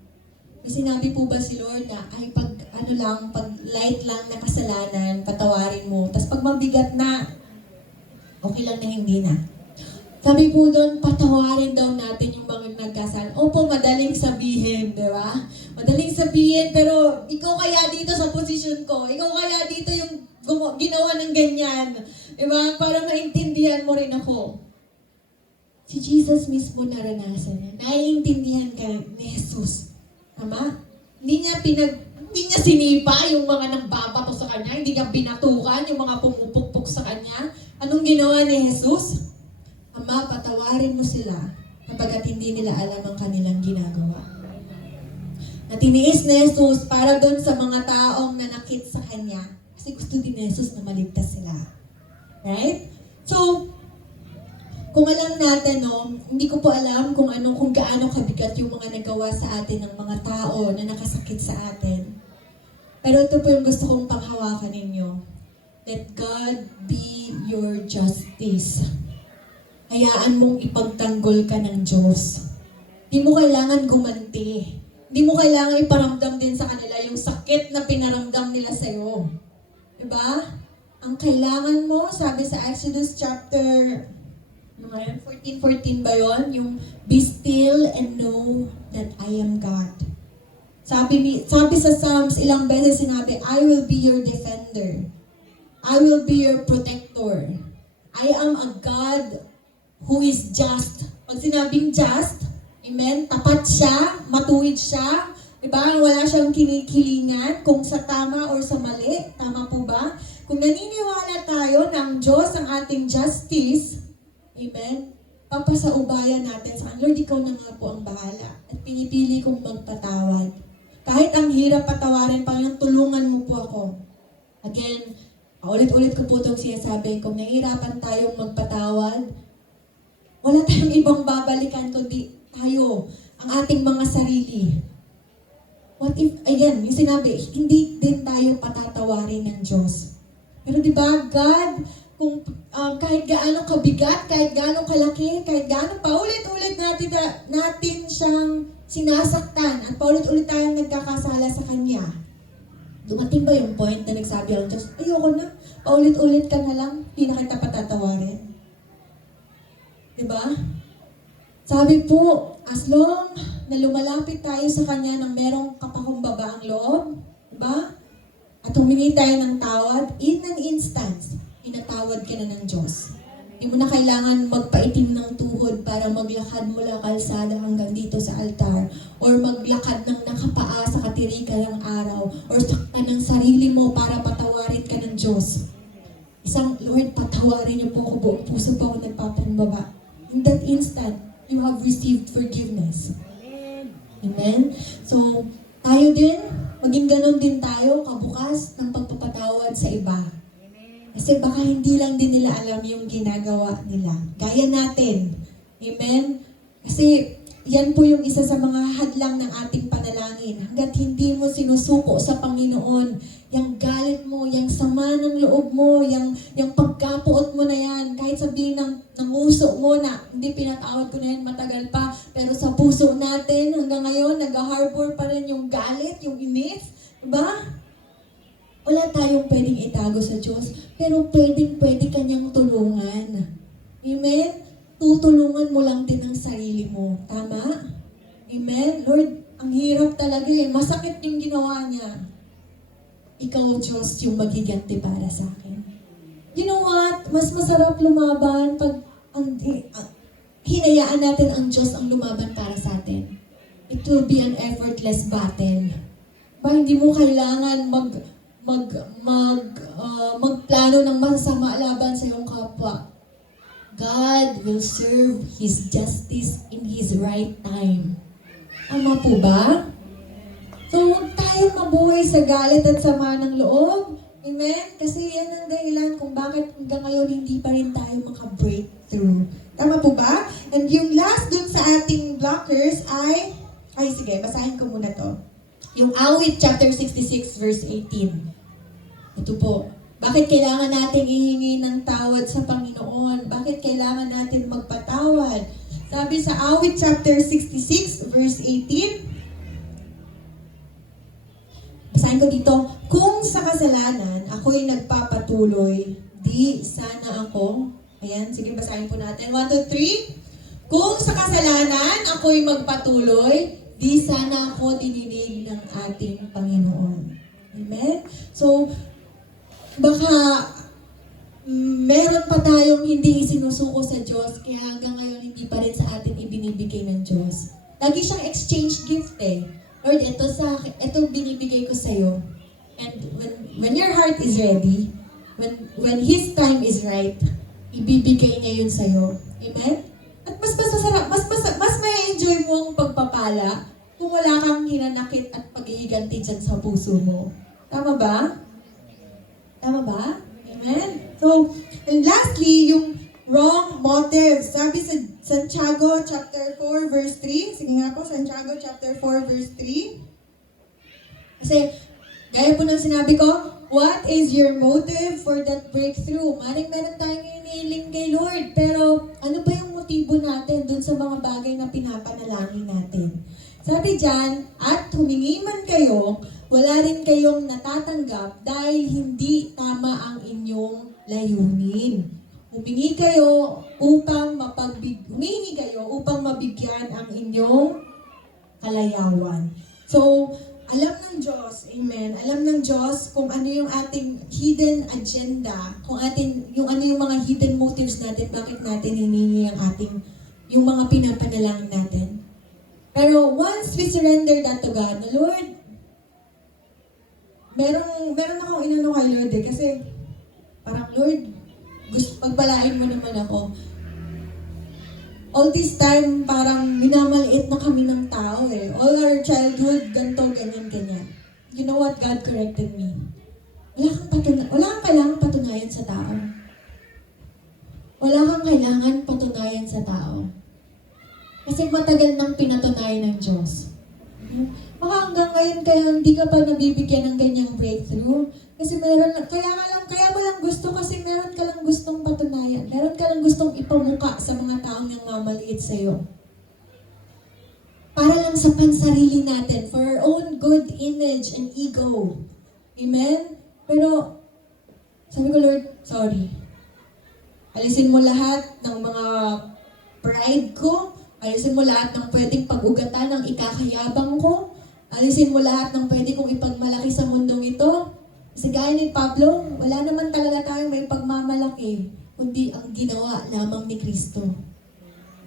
May sinabi po ba si Lord na, ay pag light lang na kasalanan, patawarin mo. Tapos pag mabigat na, okay lang na hindi na. Sabi po doon, patawarin daw natin yung mga nagkasala. Opo, madaling sabihin, di ba? Madaling sabihin, pero ikaw kaya dito sa posisyon ko, ikaw kaya dito yung ginawa ng ganyan. Di ba? Para maintindihan mo rin ako. Si Jesus mismo naranasan niya. Naiintindihan ka ni Jesus. Tama? Hindi niya sinipa yung mga nagbabato sa kanya, hindi niya binatukan yung mga pumupukpok sa kanya. Anong ginawa ni Jesus? Ama, patawarin mo sila kapagkat hindi nila alam ang kanilang ginagawa. Natiniis ni Jesus para doon sa mga taong nanakit sa kanya kasi gusto din ni Jesus na maligtas sila. Right? So, kung alam natin, no, hindi ko po alam kung gaano kabigat yung mga nagawa sa atin ng mga tao na nakasakit sa atin. Pero ito po yung gusto kong panghawakan ninyo. Let God be your justice. Hayaan mong ipagtanggol ka ng Diyos. Hindi mo kailangan gumanti. Hindi mo kailangan iparamdam din sa kanila yung sakit na pinaramdam nila sa'yo. Diba? Ang kailangan mo, sabi sa Exodus chapter 14 ba yun? Yung, be still and know that I am God. Sabi sa Psalms, ilang beses sinabi, I will be your defender. I will be your protector. I am a God who is just. Pag sinabing just, amen, tapat siya, matuwid siya, diba? Wala siyang kinikilingan kung sa tama or sa mali. Tama po ba? Kung naniniwala tayo na ang Diyos ang ating justice, amen, papasaubayan natin sa Lord, ikaw na nga po ang bahala. At pinipili kong magpatawad. Kahit ang hirap patawarin, Panginoon, tulungan mo po ako. Again, ulit-ulit ko po itong sinasabi, kung nahihirapan tayong magpatawad, wala tayong ibang babalikan kundi tayo, ang ating mga sarili. What if, again, yung sinabi, hindi din tayo patatawarin ng Diyos. Pero di ba, God, kung kahit gaano kabigat, kahit gaano kalaki, kahit gaano paulit-ulit natin siyang sinasaktan at paulit-ulit tayong nagkakasala sa Kanya. Dumating ba yung point na nagsabi ang Diyos, ayoko na, paulit-ulit ka na lang, hindi na kita patatawarin. Diba? Sabi po, as long na lumalapit tayo sa Kanya ng merong kapakumbaba ang loob, diba? At humingi tayo ng tawad, in an instance, pinatawad ka na ng Diyos. Hindi mo na kailangan magpaitim ng tuhod para maglakad mula kalsada hanggang dito sa altar, or maglakad ng nakapaa sa katirikan ng araw, or saktan ng sarili mo para patawarin ka ng Diyos. Isang, Lord, patawarin niyo po ako, buong puso po ako nagpapakumbaba. In that instant, you have received forgiveness. Amen? So, tayo din, maging ganon din tayo, kabukas ng pagpapatawad sa iba. Kasi baka hindi lang din nila alam yung ginagawa nila. Gaya natin. Amen? Kasi yan po yung isa sa mga hadlang ng ating panalangin. Hanggat hindi mo sinusuko sa Panginoon, yung galit mo, yung sama ng loob mo, yung pagkapuot mo na yan, kahit sabihin ng uso mo na hindi pinatawad ko na yan, matagal pa, pero sa puso natin hanggang ngayon, nag-harbor pa rin yung galit, yung inis, diba? Wala tayong pwedeng itago sa Diyos, pero pwede kanyang tulungan. Amen? Tutulungan mo lang din ang sarili mo. Tama? Amen? Lord, ang hirap talaga eh. Masakit yung ginawa niya. Ikaw, Diyos, yung magiganti para sa akin. You know what? Mas masarap lumaban pag hinayaan natin ang Diyos ang lumaban para sa atin. It will be an effortless battle. Hindi mo kailangan magplano ng masasama laban sa iyong kapwa. God will serve His justice in His right time. Tama po ba? So, huwag tayong mabuhay sa galit at sama ng loob. Amen? Kasi yan ang dahilan kung bakit hanggang ngayon hindi pa rin tayo maka-breakthrough. Tama po ba? And yung last dun sa ating blockers ay sige, basahin ko muna to. Yung Awit chapter 66 verse 18. Ito po, bakit kailangan natin ihingi ng tawad sa Panginoon? Bakit kailangan natin magpatawad? Sabi sa Awit chapter 66 verse 18, basahin ko dito, kung sa kasalanan ako'y nagpapatuloy, di sana ako, ayan, sige basahin po natin, 1, 2, 3, kung sa kasalanan ako'y magpatuloy, di sana ako dininig ng ating Panginoon. Amen? So, baka meron pa tayong hindi isinusuko sa Diyos, kaya hanggang ngayon hindi pa rin sa atin ibinibigay ng Diyos. Lagi siyang exchange gift eh. Lord, ito binibigay ko sa'yo. And when your heart is ready, when His time is right, ibibigay niya yun sa'yo. Amen? At mas masarap, mas may enjoy mo ang pagpapala kung wala kang hinanakit at pag-iiganti dyan sa puso mo. Tama ba? Tama ba? Amen? So, and lastly, yung wrong motive. Sabi sa Santiago chapter 4 verse 3. Sige nga po, Santiago chapter 4 verse 3. Kasi, gaya po ng sinabi ko, what is your motive for that breakthrough? Meron tayong iniiling kay Lord. Pero, ano ba yung motibo natin dun sa mga bagay na pinapanalangin natin? Sabi dyan, at humingi man kayo, wala rin kayong natatanggap dahil hindi tama ang inyong layunin. Humingi kayo upang mabigyan ang inyong kalayawan. So, alam ng Diyos, amen, alam ng Diyos kung ano yung ating hidden agenda, kung ano yung mga hidden motives natin, bakit natin hiningi yung mga pinapanalangin natin. Pero once we surrender that to God, na Lord, meron akong inano kay Lord eh, kasi parang Lord, pagpalain mo naman ako. All this time, parang minamaliit na kami ng tao eh. All our childhood, ganito, ganyan. You know what? God corrected me. Wala kang kailangan patunayan sa tao. Wala kang kailangan patunayan sa tao. Kasi matagal nang pinatunayan ng Diyos. Baka hanggang ngayon kaya hindi ka pa nabibigyan ng ganyang breakthrough. Kasi kaya mo lang gusto kasi meron ka lang gustong patunayan. Meron ka lang gustong ipamuka sa mga taong yung mamaliit sa'yo. Para lang sa pansarili natin, for our own good image and ego. Amen? Pero, sabi ko, Lord, sorry. Alisin mo lahat ng mga pride ko. Alisin mo lahat ng pwedeng pag-ugatan ng ikakayabang ko. Alisin mo lahat ng pwede kong ipagmalaki sa mundong ito. Kasi gaya ni Pablo, wala naman talaga tayong may pagmamalaki, kundi ang ginawa lamang ni Kristo.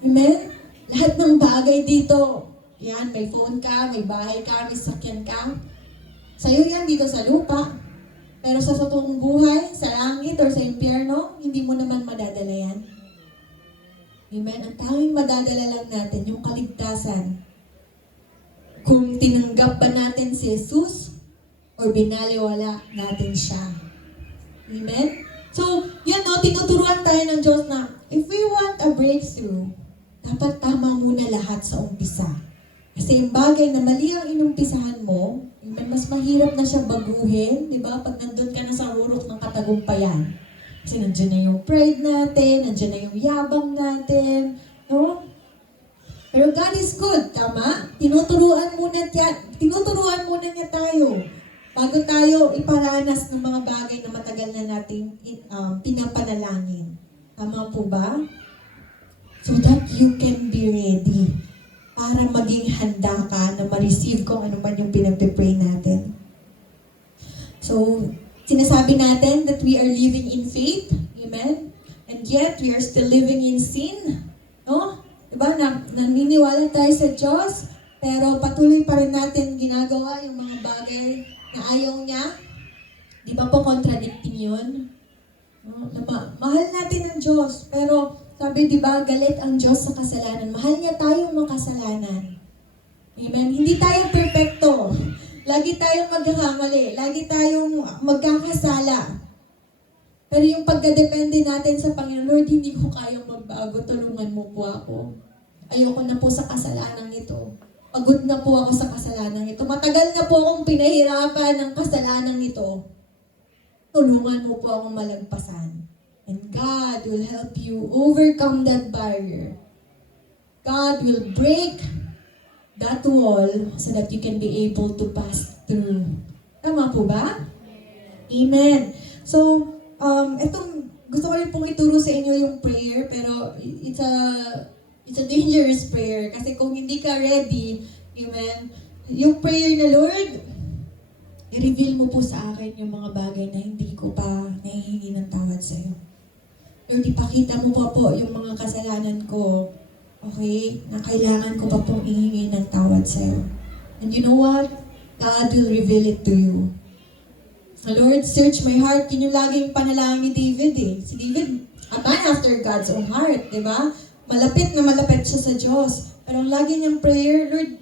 Amen? Lahat ng bagay dito, yan, may phone ka, may bahay ka, may sakyan ka. Sa'yo yan dito sa lupa. Pero sa totoong buhay, sa langit or sa impyerno, hindi mo naman madadala yan. Amen? Ang tanging madadala lang natin, yung kaligtasan. Kung tinanggap ba natin si Jesus, or binaliwala natin siya. Amen? So, yan no, tinuturuan tayo ng Diyos na, if we want a breakthrough, dapat tama muna lahat sa umpisa. Kasi yung bagay na mali ang inumpisahan mo, mas mahirap na siya baguhin, di ba? Pag nandun ka na sa rurok ng katagumpayan. Kasi nandyan na yung pride natin, nandyan na yung yabang natin, no? Pero God is good, tama? Tinuturuan muna niya tayo bago tayo iparanas ng mga bagay na matagal na nating pinapanalangin. Tama po ba? So that you can be ready para maging handa ka na ma-receive kung ano man yung pinagpipray natin. So, sinasabi natin that we are living in faith. Amen? And yet, we are still living in sin. No? Diba? Naniniwala tayo sa Diyos, pero patuloy pa rin natin ginagawa yung mga bagay na ayaw niya. Di ba po contradicting yun? No? Mahal natin ang Diyos, pero sabi, di ba, galit ang Diyos sa kasalanan. Mahal niya tayong makasalanan. Amen? Hindi tayo perfecto. Lagi tayong magkakamali. Lagi tayong magkakasala. Pero yung pagkadepende natin sa Panginoon, Lord, hindi ko kayang magbago. Tulungan mo po ako. Ayoko na po sa kasalanan ito. Pagod na po ako sa kasalanan ito. Matagal na po akong pinahirapan ng kasalanan ito. Tulungan mo po akong malagpasan. And God will help you overcome that barrier. God will break that wall so that you can be able to pass through. Tama po ba? Amen. So, gusto ko rin pong ituro sa inyo yung prayer, pero it's a dangerous prayer. Kasi kung hindi ka ready, amen, yung prayer na, Lord, i-reveal mo po sa akin yung mga bagay na hindi ko pa nahihingi ng tawad sa'yo. Lord, ipakita mo po yung mga kasalanan ko, okay, na kailangan ko pa pong ihingi ng tawad sa'yo. And you know what? God will reveal it to you. Lord, search my heart. Yun yung laging panalangin ni David eh. Si David, a man after God's own heart, di ba? Malapit na malapit siya sa Diyos. Pero ang lagi niyang prayer, Lord,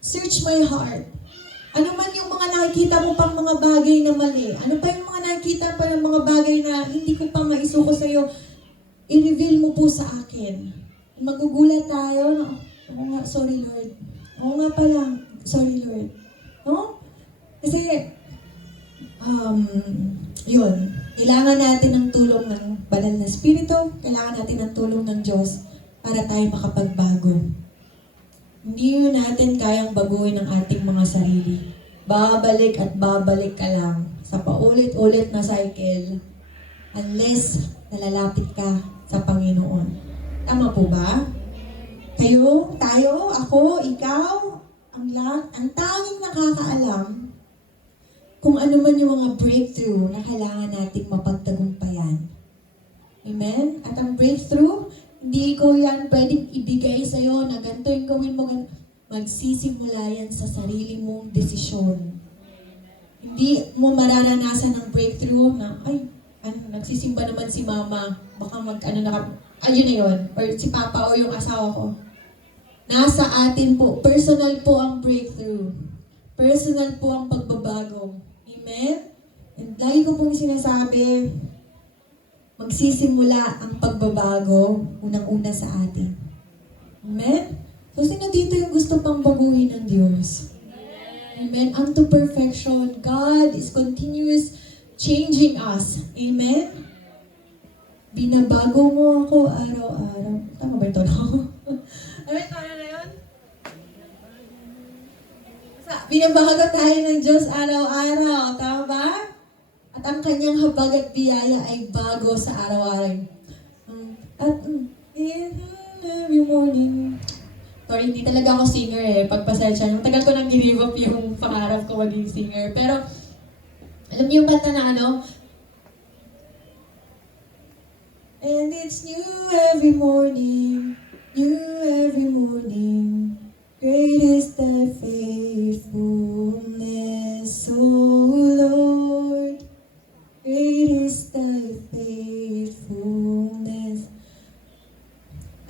search my heart. Ano man yung mga nakikita mo pang mga bagay na mali? Ano pa yung mga nakikita pa ng mga bagay na hindi ko pa maisuko sa'yo? I-reveal mo po sa akin. Magugulat tayo na, oo nga, sorry Lord. Oo nga pala, sorry Lord. No? Kasi, yun. Kailangan natin ng tulong ng banal na spirito. Kailangan natin ng tulong ng Diyos para tayo makapagbago. Hindi natin kayang baguhin ang ating mga sarili. Babalik at babalik ka lang sa paulit-ulit na cycle unless nalalapit ka sa Panginoon. Tama po ba? Kayo, tayo, ako, ikaw, ang tanging nakakaalam kung ano man yung mga breakthrough na kailangan nating mapagtagumpayan. Amen? At ang breakthrough, hindi ko yan pwedeng ibigay sa'yo na ganito yung gawin mo. Magsisimula yan sa sarili mong desisyon. Hindi mo mararanasan ng breakthrough na, nagsisimba naman si mama, baka ayun na yun. Or si papa o yung asawa ko. Nasa atin po. Personal po ang breakthrough. Personal po ang pagbabago. Amen? And lagi ko pong sinasabi, magsisimula ang pagbabago unang-una sa atin. Amen? So, sino dito yung gusto pang baguhin ng Diyos? Amen? Unto perfection. God is continuous changing us. Amen? Binabago mo ako araw-araw. Tama ba ito? Amen? Tama na yun? Binabago tayo ng Diyos araw-araw. Tama ba? At ang kanyang habag at biyaya ay bago sa araw-araw. every morning. Sorry, hindi talaga ako singer eh. Pagpasensya. Yung tagal ko nang give up yung pangarap ko maging singer. Pero, alam niyo yung kanta na ano? And it's new every morning, new every morning. Great is thy faithfulness, O Lord. Great is thy faithfulness.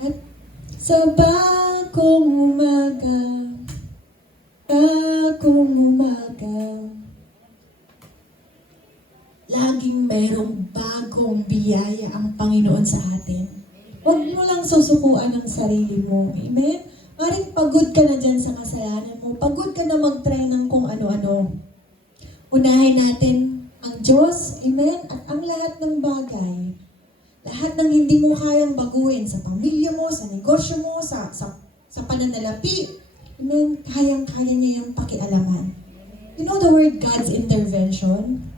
At sa bagong umaga, laging mayroong bagong biyaya ang Panginoon sa atin. Huwag mo lang susukuan ang sarili mo. Amen? Maring pagod ka na dyan sa kasalanan mo. Pagod ka na mag-try ng kung ano-ano. Unahin natin ang Diyos. Amen? At ang lahat ng bagay. Lahat ng hindi mo kayang baguhin sa pamilya mo, sa negosyo mo, sa pananalapi. Amen? Kayang-kaya niya yung pakialaman. You know the word God's intervention?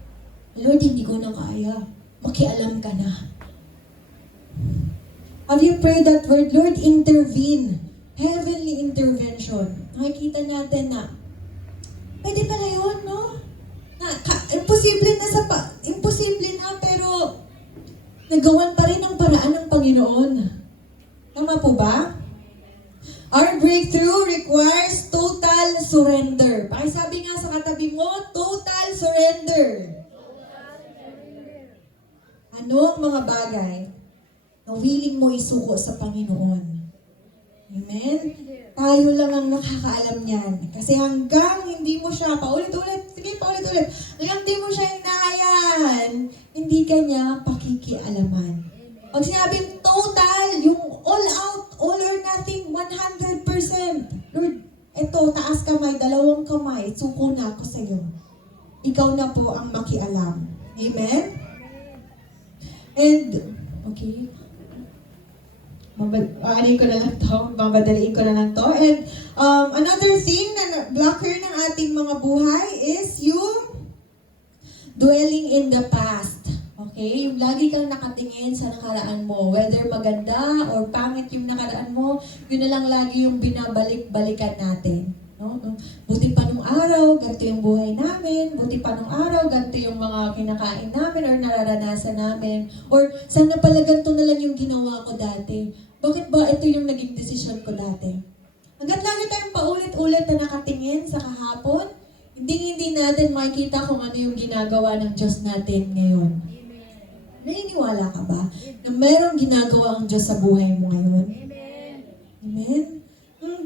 Lord, hindi ko na kaya. Makialam ka na. Have you prayed that word? Lord, intervene. Heavenly intervention. Nakikita natin na pwede pala yun, no? Imposible na, pero nagawan pa rin ang paraan ng Panginoon. Tama po ba? Our breakthrough requires total surrender. Pakisabi nga sa katabi mo, total surrender. Ano ang mga bagay na willing mo isuko sa Panginoon? Amen? Tayo lang ang nakakaalam niyan. Kasi hanggang hindi mo siya, paulit-ulit, hanggang hindi mo siya inahayan, hindi ka niya pakikialaman. Pag sinabing total, yung all out, all or nothing, 100%. Lord, eto, taas kamay, 2 kamay, suko na ako sa iyo. Ikaw na po ang makialam. Amen? And, okay, babadaliin ko na lang to. And another thing na blocker ng ating mga buhay is yung dwelling in the past. Okay? Yung lagi kang nakatingin sa nakaraan mo. Whether maganda or pangit yung nakaraan mo, yun na lang lagi yung binabalik-balikan natin. No? Buti pa nung araw, ganito yung buhay namin. Buti pa nung araw, ganito yung mga kinakain namin or nararanasan namin. Or sana pala ganito na lang yung ginawa ko dati. Bakit ba ito yung naging desisyon ko dati? Hanggat lagi tayong paulit-ulit na nakatingin sa kahapon, hindi natin makikita kung ano yung ginagawa ng Diyos natin ngayon. Naniniwala ka ba na mayroong ginagawa ang Diyos sa buhay mo ngayon? Amen?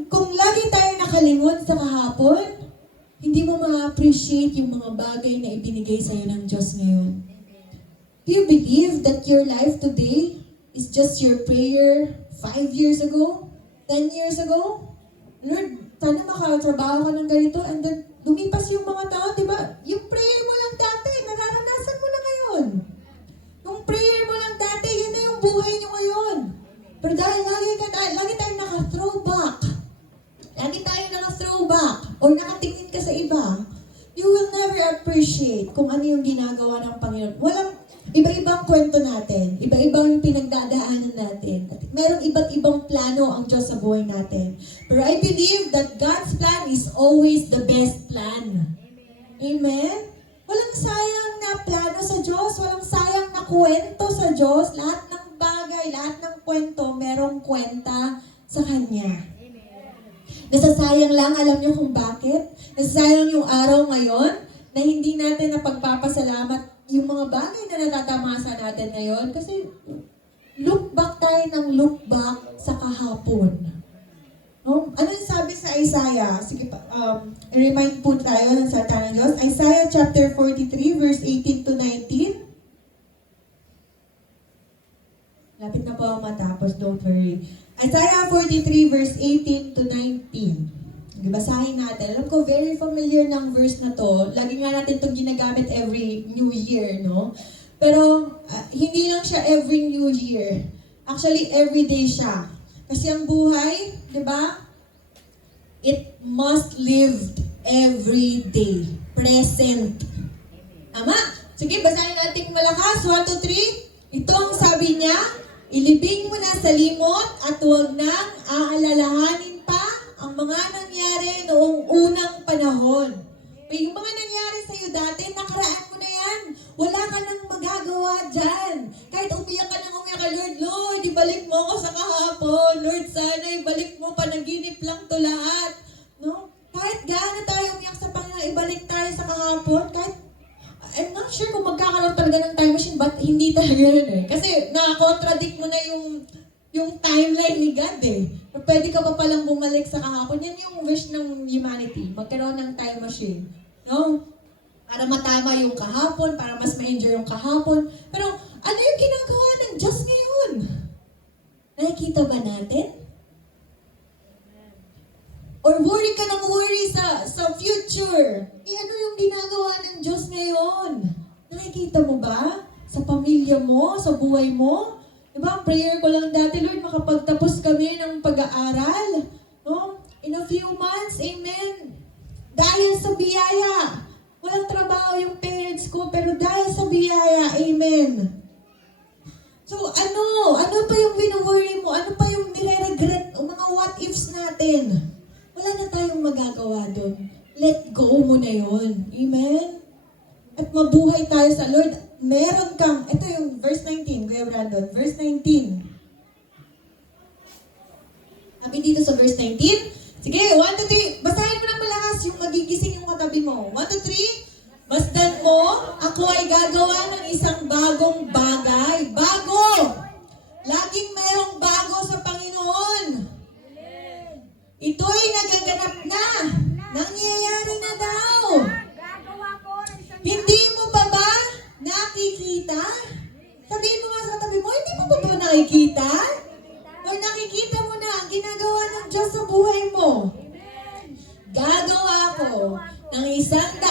Kung lagi tayo nakalingon sa kahapon, hindi mo ma-appreciate yung mga bagay na ibinigay sa'yo ng Diyos ngayon. Do you believe that your life today is just your prayer 5 years ago? 10 years ago? Lord, sana makatrabaho ka ng ganito and then lumipas yung mga tao, di ba? Yung prayer mo lang dati, nararanasan mo na ngayon. Yung prayer mo lang dati, yan na yung buhay nyo ngayon. Pero dahil lagi tayo naka-throwback, or nakatingin ka sa iba, you will never appreciate kung ano yung ginagawa ng Panginoon. Walang iba-ibang kwento natin, iba-ibang pinagdadaanan natin. At mayroong iba't ibang plano ang Diyos sa buhay natin. Pero I believe that God's plan is always the best plan. Amen? Walang sayang na plano sa Diyos, walang sayang na kwento sa Diyos. Lahat ng bagay, lahat ng kwento, merong kwenta sa Kanya. Nasasayang lang, alam niyo kung bakit? Nasasayang yung araw ngayon na hindi natin napagpapasalamat yung mga bagay na natatamasa natin ngayon. Kasi look back tayo ng look back sa kahapon. No? Ano yung sabi sa Isaiah? Sige pa, i-remind po tayo ng salita ng Diyos. Isaiah chapter 43 verse 18 to 19. Lapit na po ako matapos, don't worry. Isaiah 43 verse 18 to 19. Basahin natin. Alam ko, very familiar ng verse na to. Lagi nga natin itong ginagamit every New Year, no? Pero, hindi lang siya every New Year. Actually, every day siya. Kasi ang buhay, di ba? It must lived every day. Present. Tama? Sige, basahin natin malakas. 1, 2, 3. Ito ang sabi niya, Ilibing mo na sa limot at huwag nang aalalahanin pa ang mga nangyari noong unang panahon. Yung mga nangyari sa'yo dati, nakaraan mo na yan. Wala ka nang magagawa dyan. Kahit umiyak ka, Lord, Lord, ibalik mo ako sa kahapon. Lord, sana ibalik mo, panaginip lang to lahat. No? Kahit gaano tayo umiyak sa Panginoon, ibalik tayo sa kahapon. Kahit, I'm not sure kung magkakaroon talaga ng time machine, but hindi talaga yun eh. Kasi na-contradict mo na yung timeline ni God eh. Pwede ka pa palang bumalik sa kahapon. Yan yung wish ng humanity, magkaroon ng time machine. No? Para matama yung kahapon, para mas ma-enjoy yung kahapon. Pero ano yung ginagawa ng Diyos ngayon? Nakikita ba natin? Or worry ka ng worry sa future? Ano yung ginagawa ng Diyos ngayon? Nakikita mo ba? Sa pamilya mo? Sa buhay mo? Diba, prayer ko lang dati, Lord, makapagtapos kami ng pag-aaral. No? In a few months, amen. Dahil sa biyaya. Walang trabaho yung parents ko, pero dahil sa biyaya, amen. So, ano pa yung wino-worry mo? Ano pa yung nire-regret? O mga what-ifs natin? Wala na tayong magagawa doon. Let go mo na yun. Amen? At mabuhay tayo sa Lord. Meron kang, ito yung verse 19, Kuya Brandon, verse 19. Sabi dito sa verse 19, sige, 1, 2, 3, basahin mo ng malakas yung magigising yung katabi mo. 1, 2, 3, masdan mo, ako ay gagawa ng isang bagong bagay. Bago! Laging merong bago sa Panginoon. Ito'y nagaganap na. Nangyayari na daw. Hindi mo pa ba nakikita? Sabihin mo nga sa katabi mo, hindi mo pa ba nakikita? O nakikita mo na ang ginagawa ng Diyos sa buhay mo? Gagawa ko ng 100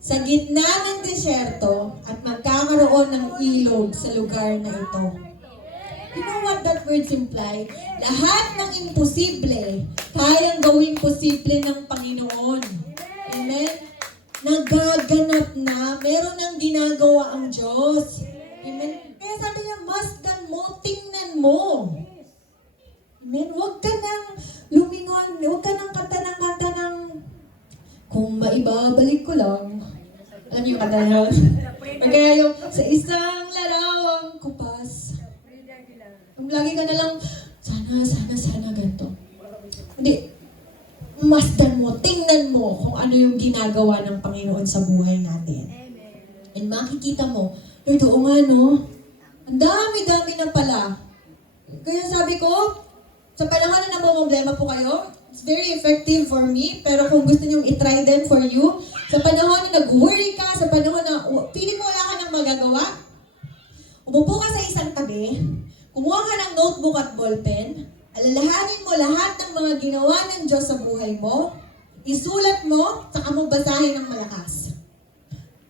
sa gitna ng desyerto at magkakaroon ng ilog sa lugar na ito. You know what that words imply? Lahat ng imposible, kayang gawing posible ng Panginoon. Amen? Nagaganap na, meron ng ginagawa ang Diyos. Amen? Kaya sabi niya, masdan mo, tingnan mo. Amen? Huwag ka nang lumingon, huwag ka nang kanta ng kung maibabalik ko lang. Alam niyo yung kanta na yun? O kaya yung sa isang larawang kupas. Lagi ka na lang, sana ganito. Hindi, masdan mo, tingnan mo kung ano yung ginagawa ng Panginoon sa buhay natin. And makikita mo, Lord, oo nga no, ang dami-dami na pala. Kaya sabi ko, sa panahon na namumblema po kayo, it's very effective for me, pero kung gusto nyo itry them for you, sa panahon na nag-worry ka, sa panahon na feeling mo wala ka nang magagawa, umupo ka sa isang tabi, kumuha ka ng notebook at ballpen, alalahanin mo lahat ng mga ginawa ng Diyos sa buhay mo, isulat mo, saka mo basahin ng malakas.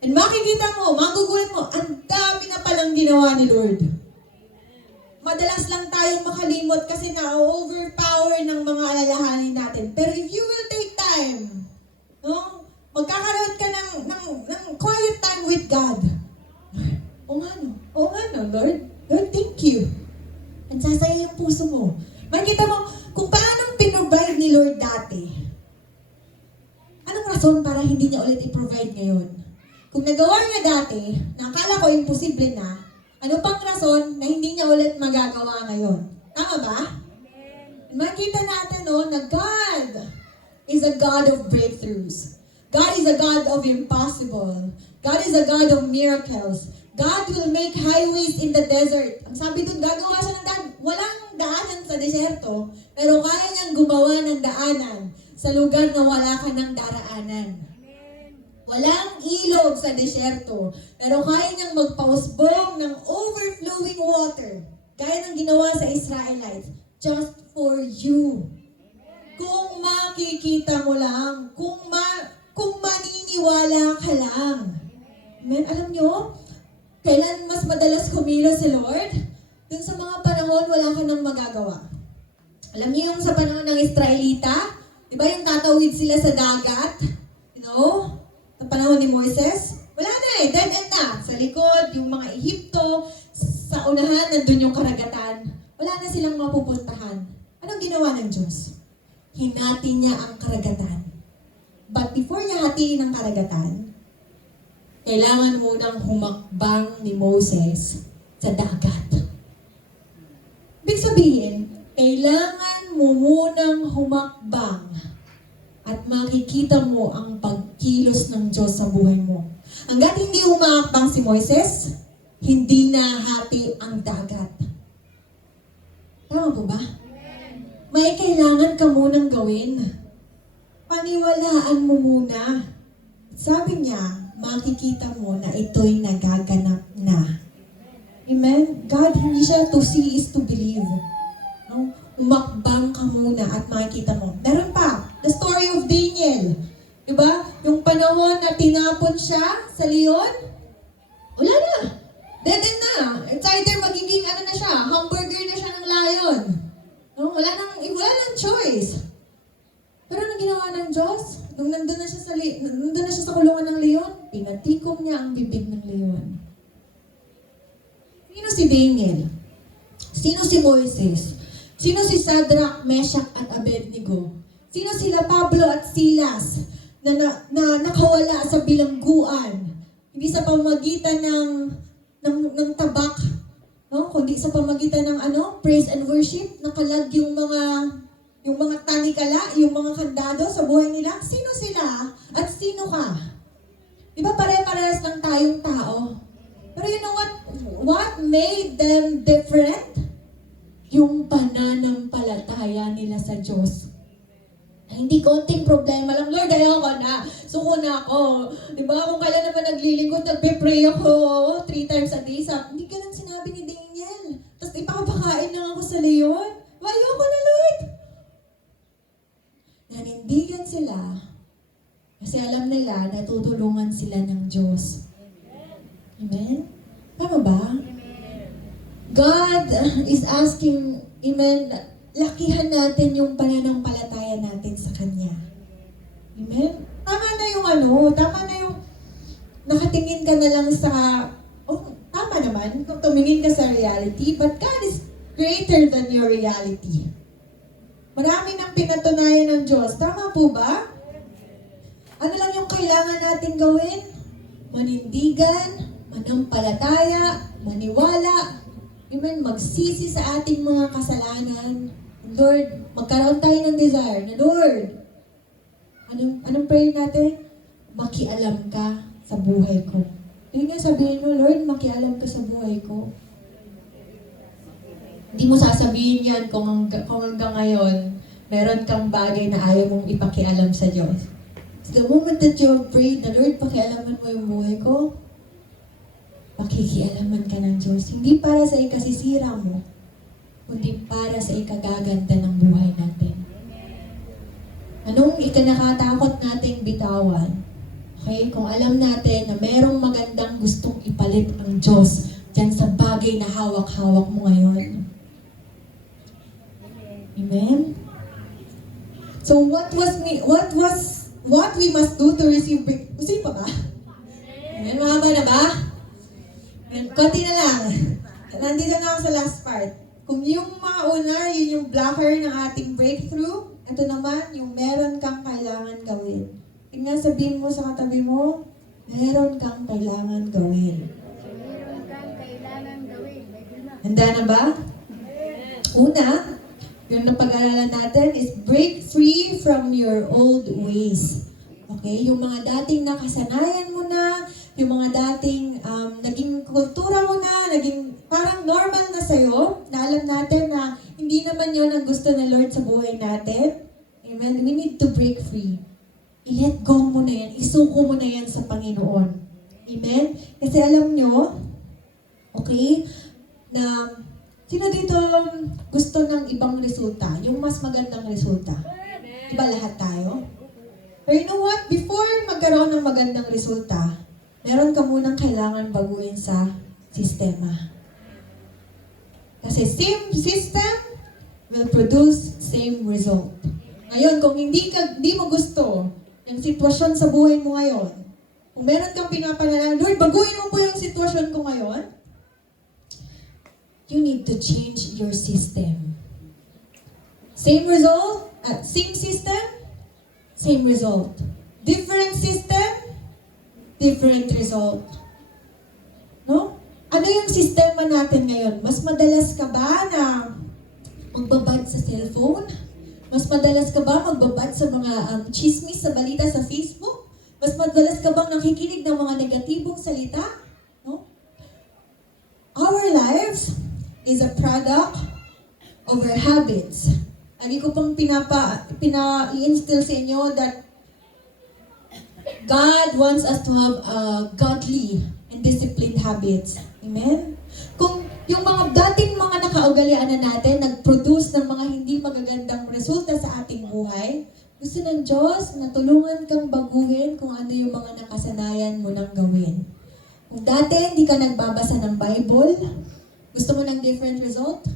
And makikita mo, magugulat mo, ang dami na palang ginawa ni Lord. Madalas lang tayong makalimot kasi na-overpower ng mga alalahanin natin. Pero if you will take time, no, magkakaroon ka ng quiet time with God. O nga no, Lord. Lord, thank you. Ang sasaya yung puso mo. Makikita mo kung paano pinrovide ni Lord dati. Anong rason para hindi niya ulit i-provide ngayon? Kung nagawa niya dati, na akala ko imposible na, ano pang rason na hindi niya ulit magagawa ngayon? Tama ba? Makita natin na God is a God of breakthroughs. God is a God of impossible. God is a God of miracles. God will make highways in the desert. Ang sabi doon, gagawa siya ng daan. Walang daanan sa desyerto, pero kaya niyang gumawa ng daanan sa lugar na wala ka ng daraanan. Walang ilog sa desyerto, pero kaya niyang magpausbong ng overflowing water, gaya ng ginawa sa Israelites, just for you. Kung makikita mo lang, kung maniniwala ka lang. Amen? Alam niyo, kailan mas madalas kumilos si Lord? Dun sa mga panahon, wala ka nang magagawa. Alam niyo yung sa panahon ng Israelita, di ba yung tatawid sila sa dagat? You know? Sa panahon ni Moises, wala na dead end na. Sa likod, yung mga Ehipto, sa unahan, nandun yung karagatan. Wala na silang mapupuntahan. Anong ginawa ng Diyos? Hinati niya ang karagatan. But before niya hatiin ang karagatan, kailangan munang humakbang ni Moses sa dagat. Ibig sabihin, kailangan mo munang humakbang at makikita mo ang pagkilos ng Diyos sa buhay mo. Hanggat hindi humakbang si Moises, hindi nahati ang dagat. Tama po ba? May kailangan ka munang gawin. Paniwalaan mo muna. Sabi niya, makikita mo na ito'y nagaganap na. Amen? God, hindi siya to see is to believe. No? Umakbang ka muna at makikita mo. Meron pa, the story of Daniel. Diba? Yung panahon na tinapon siya sa leon, wala na. Dead end na. It's either magiging hamburger na siya ng lion. No? Wala nang choice. Pero anong ginawa ng Diyos? Nung nandun na siya sa kulungan ng leon, pinatikom niya ang bibig ng leon. Sino si Daniel? Sino si Moises? Sino si Shadrach, Meshach at Abednego? Sino sila Pablo at Silas na nakawala sa bilangguan? Hindi sa pamagitan ng tabak, no? Kundi sa pamagitan ng praise and worship, nakalag yung mga tanikala, yung mga kandado sa buhay nila. Sino sila at sino ka? Di ba pare-parehas lang tayong tao? Pero you know what made them different? Yung pananampalataya nila sa Diyos. Hindi konting problema lang, Lord, ayoko na. Suko na ako. Di ba? Kung kailan naman naglilingkod, nagpe-pray ako 3 times a day. Hindi ganun sinabi ni Daniel. Tapos ipapakain lang ako sa leon. Ayoko na, Lord. Nanindigan sila kasi alam nila na tutulungan sila ng Diyos. Amen? Tama ba? God is asking, amen, lakihan natin yung pananampalataya natin sa Kanya. Amen? Tama na yung nakatingin ka na lang sa, tama naman, kung tumingin ka sa reality, but God is greater than your reality. Marami nang pinatunayan ng Diyos. Tama po ba? Ano lang yung kailangan natin gawin? Manindigan, manampalataya, maniwala, amen, magsisi sa ating mga kasalanan. Lord, magkaroon tayo ng desire na, Lord, anong prayer natin? Makialam ka sa buhay ko. Hindi nga sabihin mo, Lord, makialam ka sa buhay ko. Hindi mo sasabihin yan kung hanggang ngayon, meron kang bagay na ayaw mong ipakialam sa Diyos. The moment that you have prayed na, Lord, pakialaman mo yung buhay ko, pakikialaman ka ng Diyos. Hindi para sa ikasisira mo, kundi para sa ikagaganda ng buhay natin. Anong ikinakatakot nating bitawan? Okay? Kung alam natin na merong magandang gustong ipalit ang Diyos dyan sa bagay na hawak-hawak mo ngayon. Amen? So what we must do to receive breakthrough? Gusto pa ba? Amen? Mahaba na ba? Konti na lang. Nandito na ako sa last part. Kung yung mga una, yun yung blocker ng ating breakthrough, ito naman, yung meron kang kailangan gawin. Tingnan, sabihin mo sa katabi mo, meron kang kailangan gawin. Meron kang kailangan gawin. Handa na ba? Una, yung napag-aralan natin is break free from your old ways. Okay? Yung mga dating nakasanayan mo na, yung mga dating naging kultura mo na, naging parang normal na sa'yo, na alam natin na hindi naman yun ang gusto ng Lord sa buhay natin. Amen? We need to break free. I-let go mo na yan. Isuko mo na yan sa Panginoon. Amen? Kasi alam nyo, okay, na sino dito gusto ng ibang resulta? Yung mas magandang resulta. Diba lahat tayo? Pero you know what? Before magkaroon ng magandang resulta, meron ka munang kailangan baguhin sa sistema. Kasi same system will produce same result. Ngayon, kung hindi mo gusto yung sitwasyon sa buhay mo ngayon, kung meron kang pinapanalangin, Lord, baguhin mo po yung sitwasyon ko ngayon, you need to change your system. Same result, same system, same result. Different system, different result. No? Ano yung sistema natin ngayon? Mas madalas ka ba na magbabad sa cellphone? Mas madalas ka ba magbabad sa mga chismis sa balita sa Facebook? Mas madalas ka bang nakikinig ng mga negatibong salita? No? Our lives is a product of our habits. Lagi ko pang pina-i-instill sa inyo that God wants us to have godly and disciplined habits. Amen? Kung yung mga dating mga nakaugalian na natin, nag-produce ng mga hindi magagandang resulta sa ating buhay, gusto ng Diyos na tulungan kang baguhin kung ano yung mga nakasanayan mo nang gawin. Kung dati hindi ka nagbabasa ng Bible, gusto mo ng different result?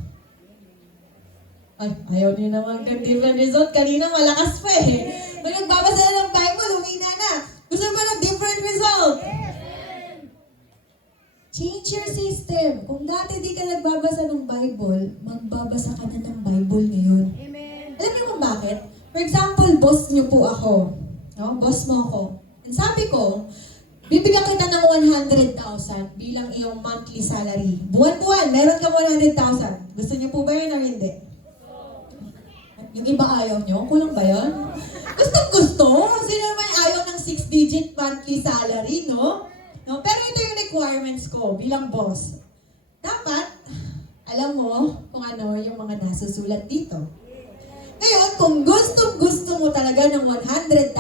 Ay, ayaw niyo naman ng different result. Kanina malakas pa eh. Pag nagbabasa na ng Bible, humina na. Gusto mo ng different result? Change your system. Kung dati di ka nagbabasa ng Bible, magbabasa ka na ng Bible ngayon. Amen. Alam niyo kung bakit? For example, boss niyo po ako. No? Boss mo ako. And sabi ko, bibigyan kita ng 100,000 bilang iyong monthly salary. Buwan-buwan, meron ka 100,000. Gusto niyo po ba yun o hindi? Yung iba ayaw niyo? Kulang ba yun? Gustong-gusto. Sino naman ayaw ng 6-digit monthly salary, no? No? Pero ito yung requirements ko bilang boss. Dapat, alam mo kung ano yung mga nasusulat dito. Ngayon, kung gusto mo talaga ng 100,000,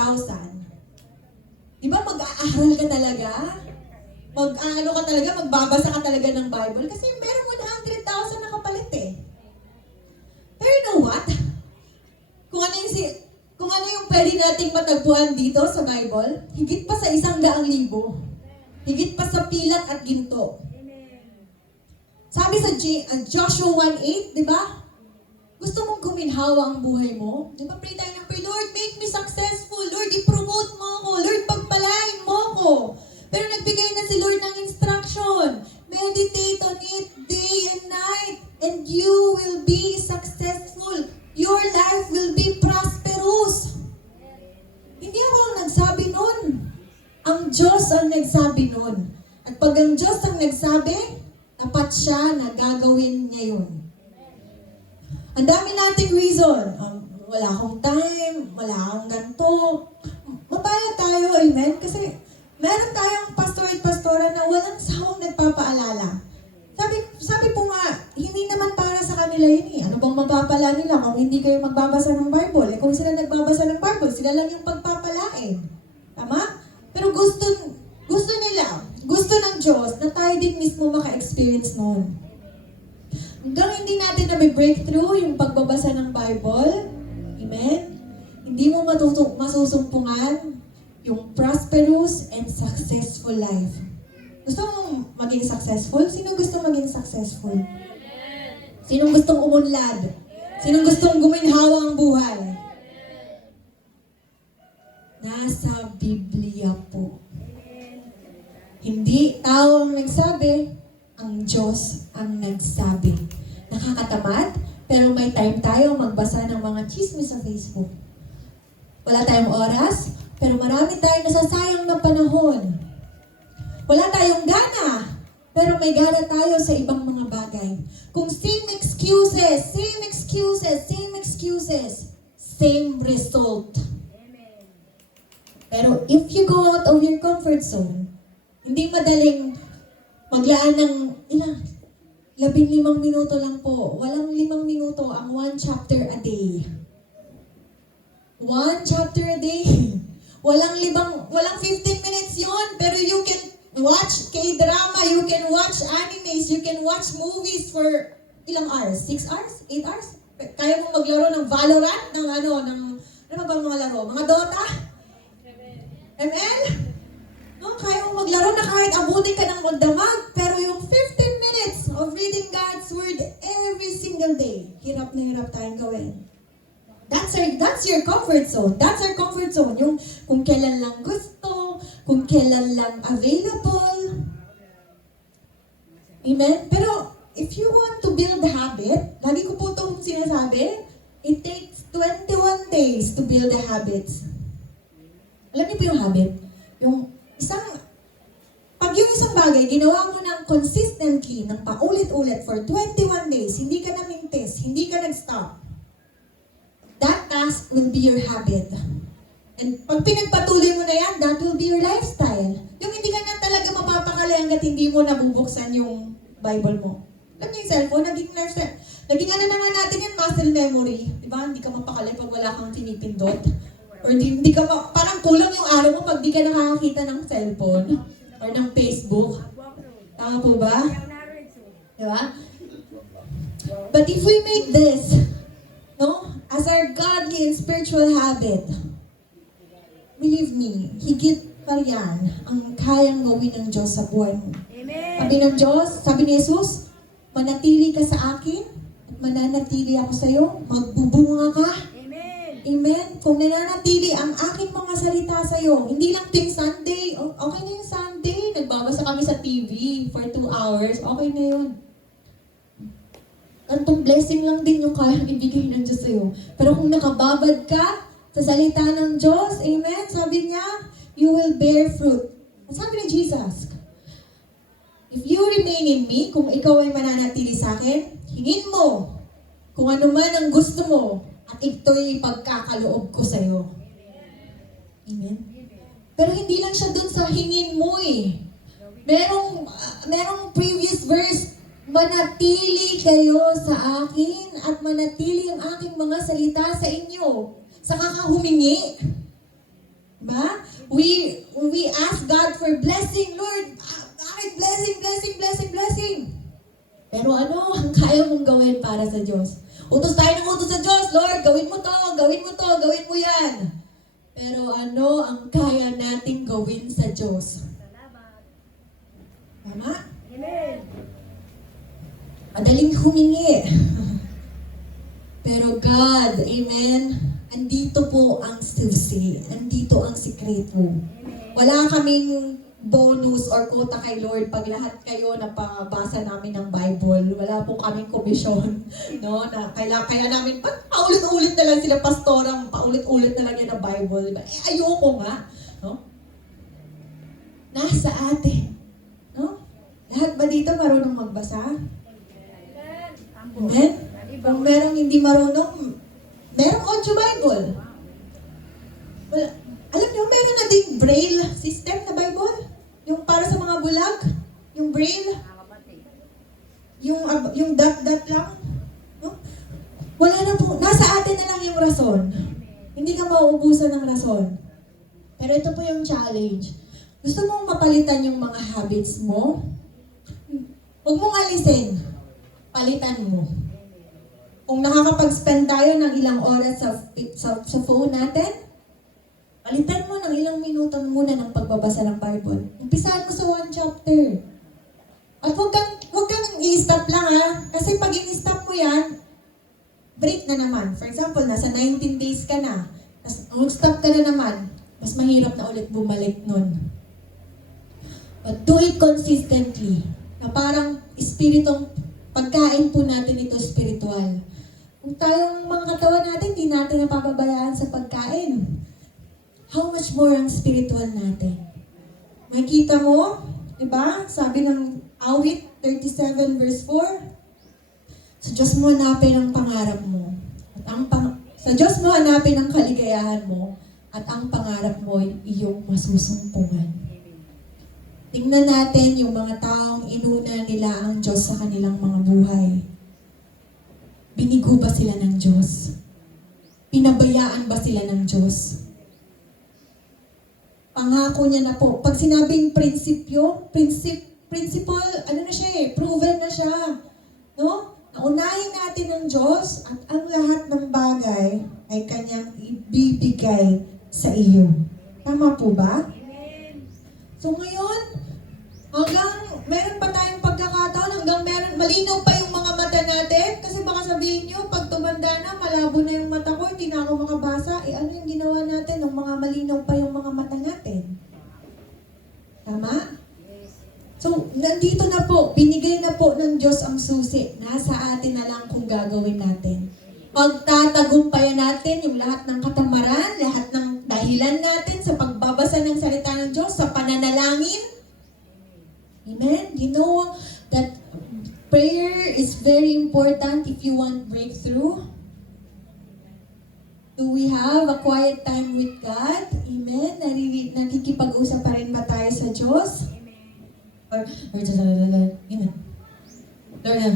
di ba mag-aaral ka talaga? Mag-ano ka talaga, magbabasa ka talaga ng Bible? Kasi meron 100,000 na kapalit eh. Pero you know what? Kung ano yung pwede nating matagpuan dito sa Bible, higit pa sa 100,000. Higit pa sa pilat at ginto. Sabi sa Joshua 1:8, di ba? Gusto mong guminhawa ang buhay mo? Di ba pray tayo ng pray, Lord, make me successful. Lord, i-promote mo ako. Lord, pagpalain mo ako. Pero nagbigay na si Lord ng instruction. Meditate on it day and night. And you will be successful. Your life will be prosperous. Hindi ako ang nagsabi nun. Ang Diyos ang nagsabi nun. At pag ang Diyos ang nagsabi, tapat siya na gagawin niya yun. Ang dami nating reason. Wala akong time, wala akong ganito. Mabaya tayo, amen? Kasi meron tayong pastor at pastora na walang sawang nagpapaalala. Sabi po nga, hindi naman para sa kanila yun eh. Ano bang mapapala nila kung hindi kayo magbabasa ng Bible? Eh kung sila nagbabasa ng Bible, sila lang yung pagpapalain. Tama? Pero gusto nila, gusto ng Diyos na tayo din mismo maka-experience noon. Hanggang hindi natin na may breakthrough yung pagbabasa ng Bible, amen? Hindi mo masusumpungan yung prosperous and successful life. Gusto mong maging successful? Sino gusto maging successful? Sinong gustong umunlad? Sinong gustong guminhawa ang buhay? Nasa Biblia po. Hindi tao ang nagsabi, ang Diyos ang nagsabi. Nakakatamad, pero may time tayo magbasa ng mga chismis sa Facebook. Wala tayong oras, pero marami tayong nasasayang na panahon. Wala tayong gana, pero may gana tayo sa ibang mga bagay. Kung same excuses, same result. Pero if you go out of your comfort zone, hindi madaling maglaan ng 15 minuto lang po. Walang 5 minuto ang 1 chapter a day. 1 chapter a day. Walang 15 minutes yon, pero you can watch K-drama, you can watch animes, you can watch movies for ilang hours? 6 hours? 8 hours? Kaya mo maglaro ng Valorant? Ano ba mga laro? Mga Dota? ML? No, kaya mo maglaro na kahit abutin ka ng magdamag, pero yung 15 minutes of reading God's Word every single day, hirap na hirap tayong gawin. That's your comfort zone. That's our comfort zone. Yung kung kailan lang gusto, kung kailan lang available. Amen? Pero if you want to build a habit, lagi ko po itong sinasabi, it takes 21 days to build the habits. Alam niyo po yung habit? Pag yung isang bagay, ginawa mo ng consistently, ng paulit-ulit for 21 days, hindi ka namintis, hindi ka nag-stop, that task will be your habit. And pag pinagpatuloy mo na yan, that will be your lifestyle. Yung hindi ka na talaga mapapakali hanggat hindi mo nabubuksan yung Bible mo. Alam niyo yung cellphone, naging lifestyle. Naging ano na nga natin yan, muscle memory. Diba? Hindi ka mapakali pag wala kang pinipindot. Or hindi ka parang kulang yung araw mo pag di ka nakakakita ng cellphone. Or ng Facebook. Tama po ba? Diba? But if we make this, no, as our godly and spiritual habit, believe me, higit pa yan ang kayang gawin ng Diyos sa buhay mo. Amen. Sabi ng Diyos, sabi ni Jesus, manatili ka sa akin at mananatili ako sa iyo, magbubunga ka. Amen. Amen. Kung nananatili ang aking mga salita sa iyo, hindi lang tuwing Sunday, okay na yung Sunday, nagbabasa kami sa TV for 2 hours, okay na yun. Antong blessing lang din yung kayang ibigay ng Diyos sa iyo. Pero kung nakababad ka sa salita ng Diyos, amen, sabi niya, you will bear fruit. At sabi ni Jesus, if you remain in me, kung ikaw ay mananatili sa akin, hingin mo kung ano man ang gusto mo at ito'y pagkakaloob ko sa iyo. Amen. Pero hindi lang siya dun sa hingin mo eh. Merong previous verse, manatili kayo sa akin at manatili ang aking mga salita sa inyo. Saka ka humingi. Diba? We ask God for blessing, Lord. Bakit blessing? Pero ano ang kaya mong gawin para sa Diyos? Utos tayo ng utos sa Diyos. Lord, gawin mo to, gawin mo yan. Pero ano ang kaya nating gawin sa Diyos? Tama? Amen. Madaling humingi. Pero God, amen, andito po ang susi. Andito ang sikreto. Wala kaming bonus or quota kay Lord pag lahat kayo napabasa namin ng Bible. Wala po kaming komisyon. No? Na kaya namin, paulit-ulit na lang sila pastorang, paulit-ulit na lang yan ng Bible. Diba? Ayoko nga. No? Nasa atin. No? Lahat ba dito marunong magbasa? Amen? Kung merong hindi marunong, merong audio Bible. Well, alam niyo, meron na ding Braille system na Bible. Yung para sa mga bulag. Yung Braille. Yung dot-dot lang. No? Wala na po. Nasa atin na lang yung rason. Hindi ka mauubusan ng rason. Pero ito po yung challenge. Gusto mong mapalitan yung mga habits mo? Huwag mong alisin. Palitan mo. Kung nakakapag-spend tayo ng ilang oras sa phone natin, palitan mo ng ilang minuto muna ng pagbabasa ng Bible. Umpisahan mo sa 1 chapter. At huwag kang i-stop lang ha. Kasi pag i-stop mo yan, break na naman. For example, nasa 19 days ka na. Tapos mag-stop ka na naman. Mas mahirap na ulit bumalik nun. But do it consistently. Na parang espiritong pagkain po natin ito spiritual. Kung tayong mga katawan natin, di natin napapabayaan sa pagkain. How much more ang spiritual natin? Makikita mo, di ba? Sabi ng Awit 37 verse 4, sa Diyos mo hanapin ang pangarap mo. Sa Diyos mo hanapin ang kaligayahan mo at ang pangarap mo ay iyong masusumpungan. Tingnan natin yung mga taong inuna nila ang Diyos sa kanilang mga buhay. Binigo ba sila ng Diyos? Pinabayaan ba sila ng Diyos? Pangako niya na po. Pag sinabing principle, ano na siya eh, proven na siya. No? Naunahin natin ang Diyos at ang lahat ng bagay ay kanyang ibibigay sa iyo. Tama po ba? So ngayon, meron pa tayong pagkakataon, malinaw pa yung mga mata natin. Kasi baka sabihin nyo, pag tumanda na, malabo na yung mata ko, hindi na ako makabasa. Ano yung ginawa natin nung mga malinaw pa yung mga mata natin? Tama? So, andito na po, binigay na po ng Diyos ang susi. Nasa atin na lang kung gagawin natin. Pagtatagumpayan natin yung lahat ng katamaran, lahat ng dahilan natin sa pagbabasa ng salita ng Diyos, sa pananalangin. Amen? You know that prayer is very important if you want breakthrough. Do we have a quiet time with God? Amen? Nakikipag-usap pa rin ba tayo sa Diyos? Or amen. Lord,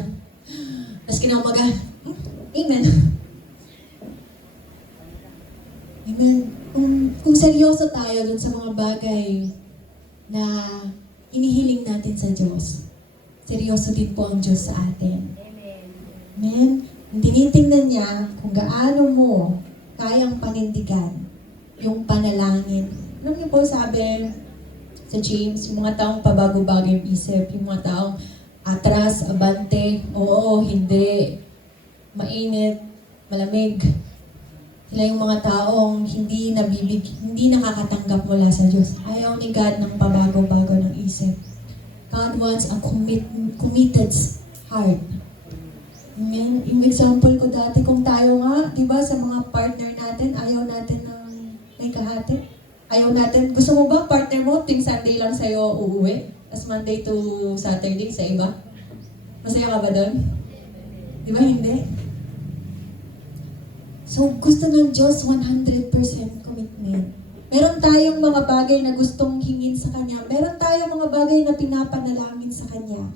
tapos kinaumaga. Amen. Amen. Kung seryoso tayo dun sa mga bagay na inihiling natin sa Diyos, seryoso din po ang Diyos sa atin. Amen. Tinitingnan niya kung gaano mo kayang panindigan yung panalangin. Alam niyo po, sabi sa James, yung mga taong pabago-bago yung isip, yung mga taong atras, abante, oo, hindi, mainit, malamig. Sila yung mga taong hindi nakakatanggap mula sa Diyos. Ayaw ni God ng pabago-bago ng isip. God wants a committed heart. Amen. Yung example ko dati, kung tayo nga, di ba, sa mga partner natin, ayaw natin ng may kahati. Ayaw natin, gusto mo ba partner mo, tuwing Sunday lang sa'yo uuwi? As Monday to Saturday sa iba? Masaya ka ba doon? Di ba hindi? So, gusto ng Diyos 100% commitment. Meron tayong mga bagay na gustong hingin sa Kanya. Meron tayong mga bagay na pinapanalangin sa Kanya.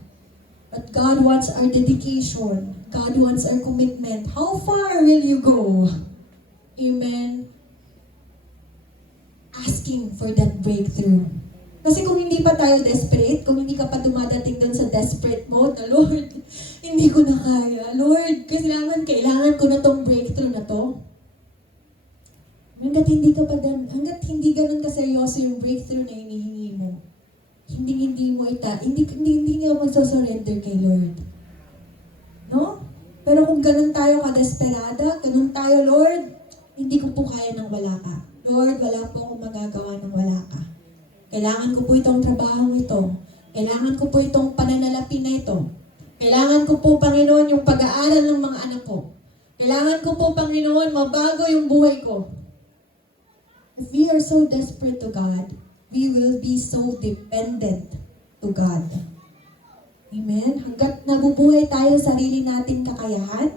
But God wants our dedication. God wants our commitment. How far will you go? Amen. Asking for that breakthrough. Kasi kung hindi pa tayo desperate, kung hindi ka pa dumadating doon sa desperate mode na, Lord, hindi ko na kaya. Lord, kailangan ko na tong breakthrough na to. Hanggat hindi ganun kaseryoso yung breakthrough na hinihingi mo, hindi ka magsasurrender kay Lord. No? Pero kung ganun tayo ka-desperada, ganun tayo, Lord, hindi ko po kaya nang wala ka. Lord, wala po akong magagawa nang wala ka. Kailangan ko po itong trabaho ito. Kailangan ko po itong pananalapi na ito. Kailangan ko po, Panginoon, yung pag-aaral ng mga anak ko. Kailangan ko po, Panginoon, mabago yung buhay ko. If we are so desperate to God, we will be so dependent to God. Amen? Hanggat nabubuhay tayo sa sarili nating kakayahan,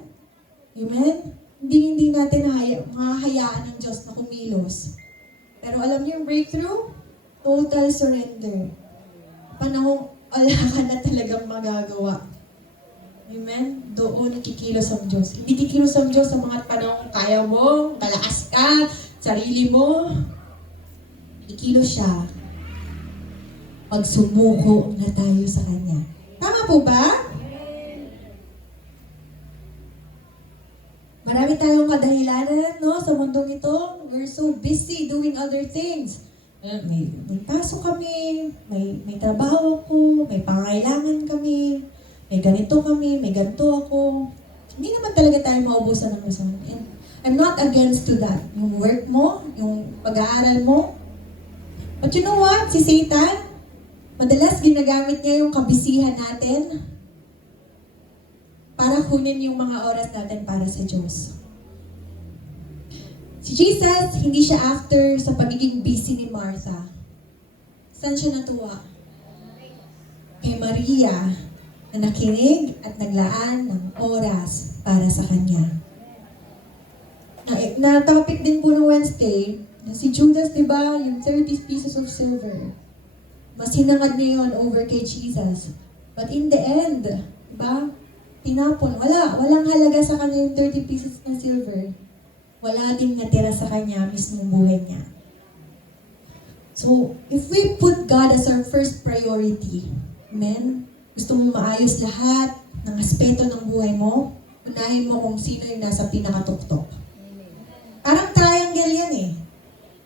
amen? Hindi natin mahahayaan ng Diyos na kumilos. Pero alam niyo yung breakthrough? Total surrender. Panahong wala ka na talagang magagawa. Amen? Doon kikilos ang Diyos. Hindi kikilos ang Diyos sa mga panahong kaya mo, malakas ka, sarili mo. Kikilos siya pag sumuko na tayo sa Kanya. Tama po ba? Marami tayong kadahilanan, no, sa mundong ito. We're so busy doing other things. May pasok kami, may trabaho ako, may pangailangan kami, may ganito kami, may ganito ako. Hindi naman talaga tayo maubusan ng gusto. And I'm not against to that. Yung work mo, yung pag-aaral mo. But you know what? Si Satan, madalas ginagamit niya yung kabisihan natin para kunin yung mga oras natin para sa Diyos. Si Jesus, hindi siya after sa pagiging busy ni Martha. Saan siya natuwa? Kay Maria, na nakinig at naglaan ng oras para sa Kanya. Na topic din po ng Wednesday, na si Judas, di ba, yung 30 pieces of silver. Mas hinangad niya yun over kay Jesus. But in the end, di ba, tinapon. Walang halaga sa kanya yung 30 pieces ng silver. Wala din natira sa kanya mismong buhay niya. So, if we put God as our first priority, amen? Gusto mo maayos lahat ng aspeto ng buhay mo, unahin mo kung sino yung nasa pinakatuktok. Parang triangle yan eh.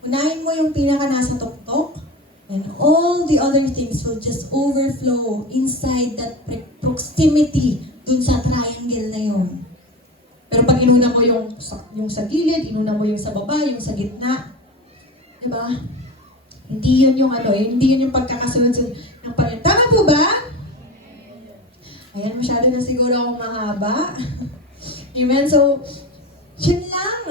Unahin mo yung pinaka nasa tuktok, and all the other things will just overflow inside that proximity dun sa triangle na yun. Pero pag inuna mo yung sa gilid, inuna mo yung sa baba, yung sa gitna, di ba? Hindi yun yung hindi yun yung pagkakasunod ng Panginoon. Tama po ba? Ayan, masyado na siguro akong mahaba. Amen. So, yun lang.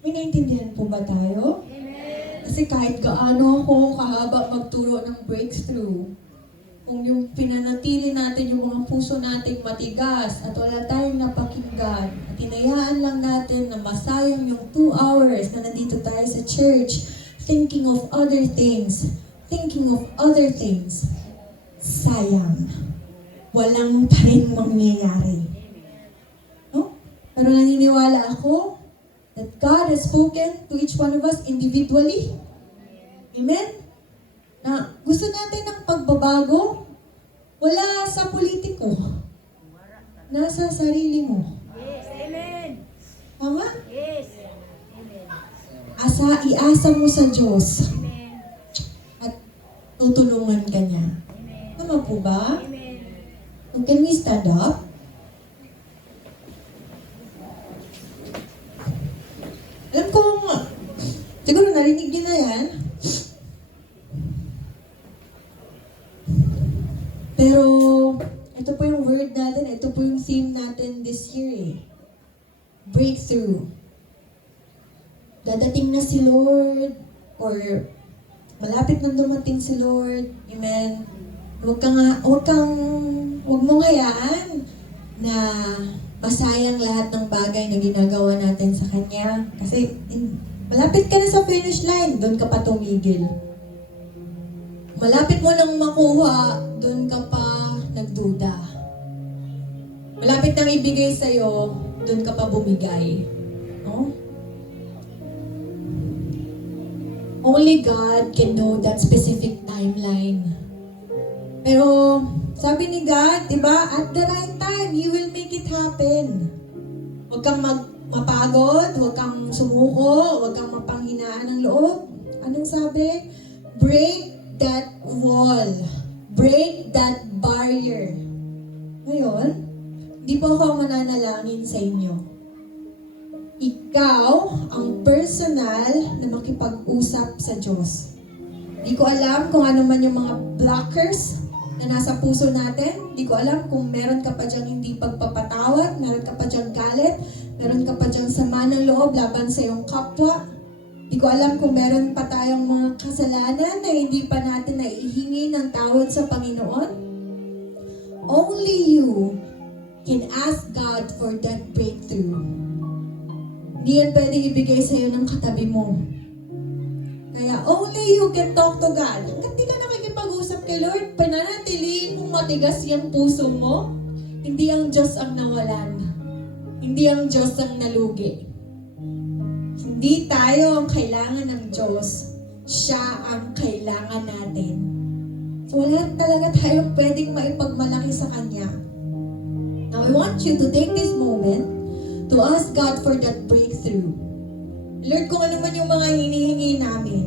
May naintindihan po ba tayo? Amen. Kasi kahit gaano ako kahaba magturo ng breakthrough, kung yung pinanatili natin yung mga puso nating matigas at wala tayong napakinggan at hinayaan lang natin na masayang yung 2 hours na nandito tayo sa church thinking of other things, sayang. Walang pa rin mangyayari. No? Pero naniniwala ako that God has spoken to each one of us individually. Amen? Na gusto natin ng pagbabago, wala sa politiko. Nasa sarili mo. Yes. Amen. Tama? Yes. Amen. Iasa mo sa Diyos Amen. at tutulungan ka niya. Amen. Tama po ba? Amen. Can we stand up? Alam kong, siguro narinig niyo na yan. Pero, ito po yung word natin, ito po yung theme natin this year eh. Breakthrough. Dadating na si Lord, or malapit na dumating si Lord. Amen. Huwag mong hayaan na masayang lahat ng bagay na ginagawa natin sa Kanya. Kasi malapit ka na sa finish line, doon ka pa tumigil. Malapit mo nang makuha, doon ka pa nagduda. Malapit nang ibigay sa'yo, doon ka pa bumigay. No? Only God can know that specific timeline. Pero, sabi ni God, di ba, at the right time, He will make it happen. Huwag kang mapagod, huwag kang sumuko, huwag kang mapanghinaan ng loob. Anong sabi? Break that wall. Break that barrier. Ngayon, di po ako mananalangin sa inyo. Ikaw ang personal na makipag-usap sa Diyos. Di ko alam kung ano man yung mga blockers na nasa puso natin. Di ko alam kung meron ka pa diyang hindi pagpapatawad, meron ka pa diyang galit, meron ka pa diyang sama ng loob laban sa iyong kapwa. Di ko alam kung meron pa tayong mga kasalanan na hindi pa natin naihingi ng tawad sa Panginoon. Only you can ask God for that breakthrough. Hindi yan pwedeng ibigay sa'yo ng katabi mo. Kaya only you can talk to God. Hanggang di ka nakikipag-usap kay Lord, pananatiliin mong matigas yung puso mo, hindi ang Diyos ang nawalan. Hindi ang Diyos ang nalugi. Hindi tayo ang kailangan ng Diyos. Siya ang kailangan natin. So wala talaga tayong pwedeng maipagmalaki sa Kanya. Now I want you to take this moment to ask God for that breakthrough. Lord, kung ano man yung mga hinihingi namin,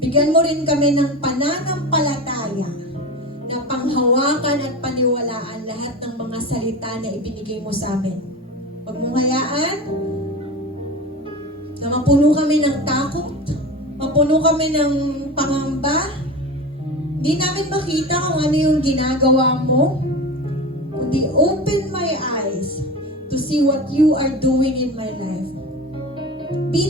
bigyan mo rin kami ng pananampalataya na panghawakan at paniwalaan lahat ng mga salita na ibinigay mo sa amin. Huwag mong hayaan na mapuno kami ng takot, mapuno kami ng pangamba. Hindi namin makita kung ano yung ginagawa mo, kundi open my eyes to see what you are doing in my life. Be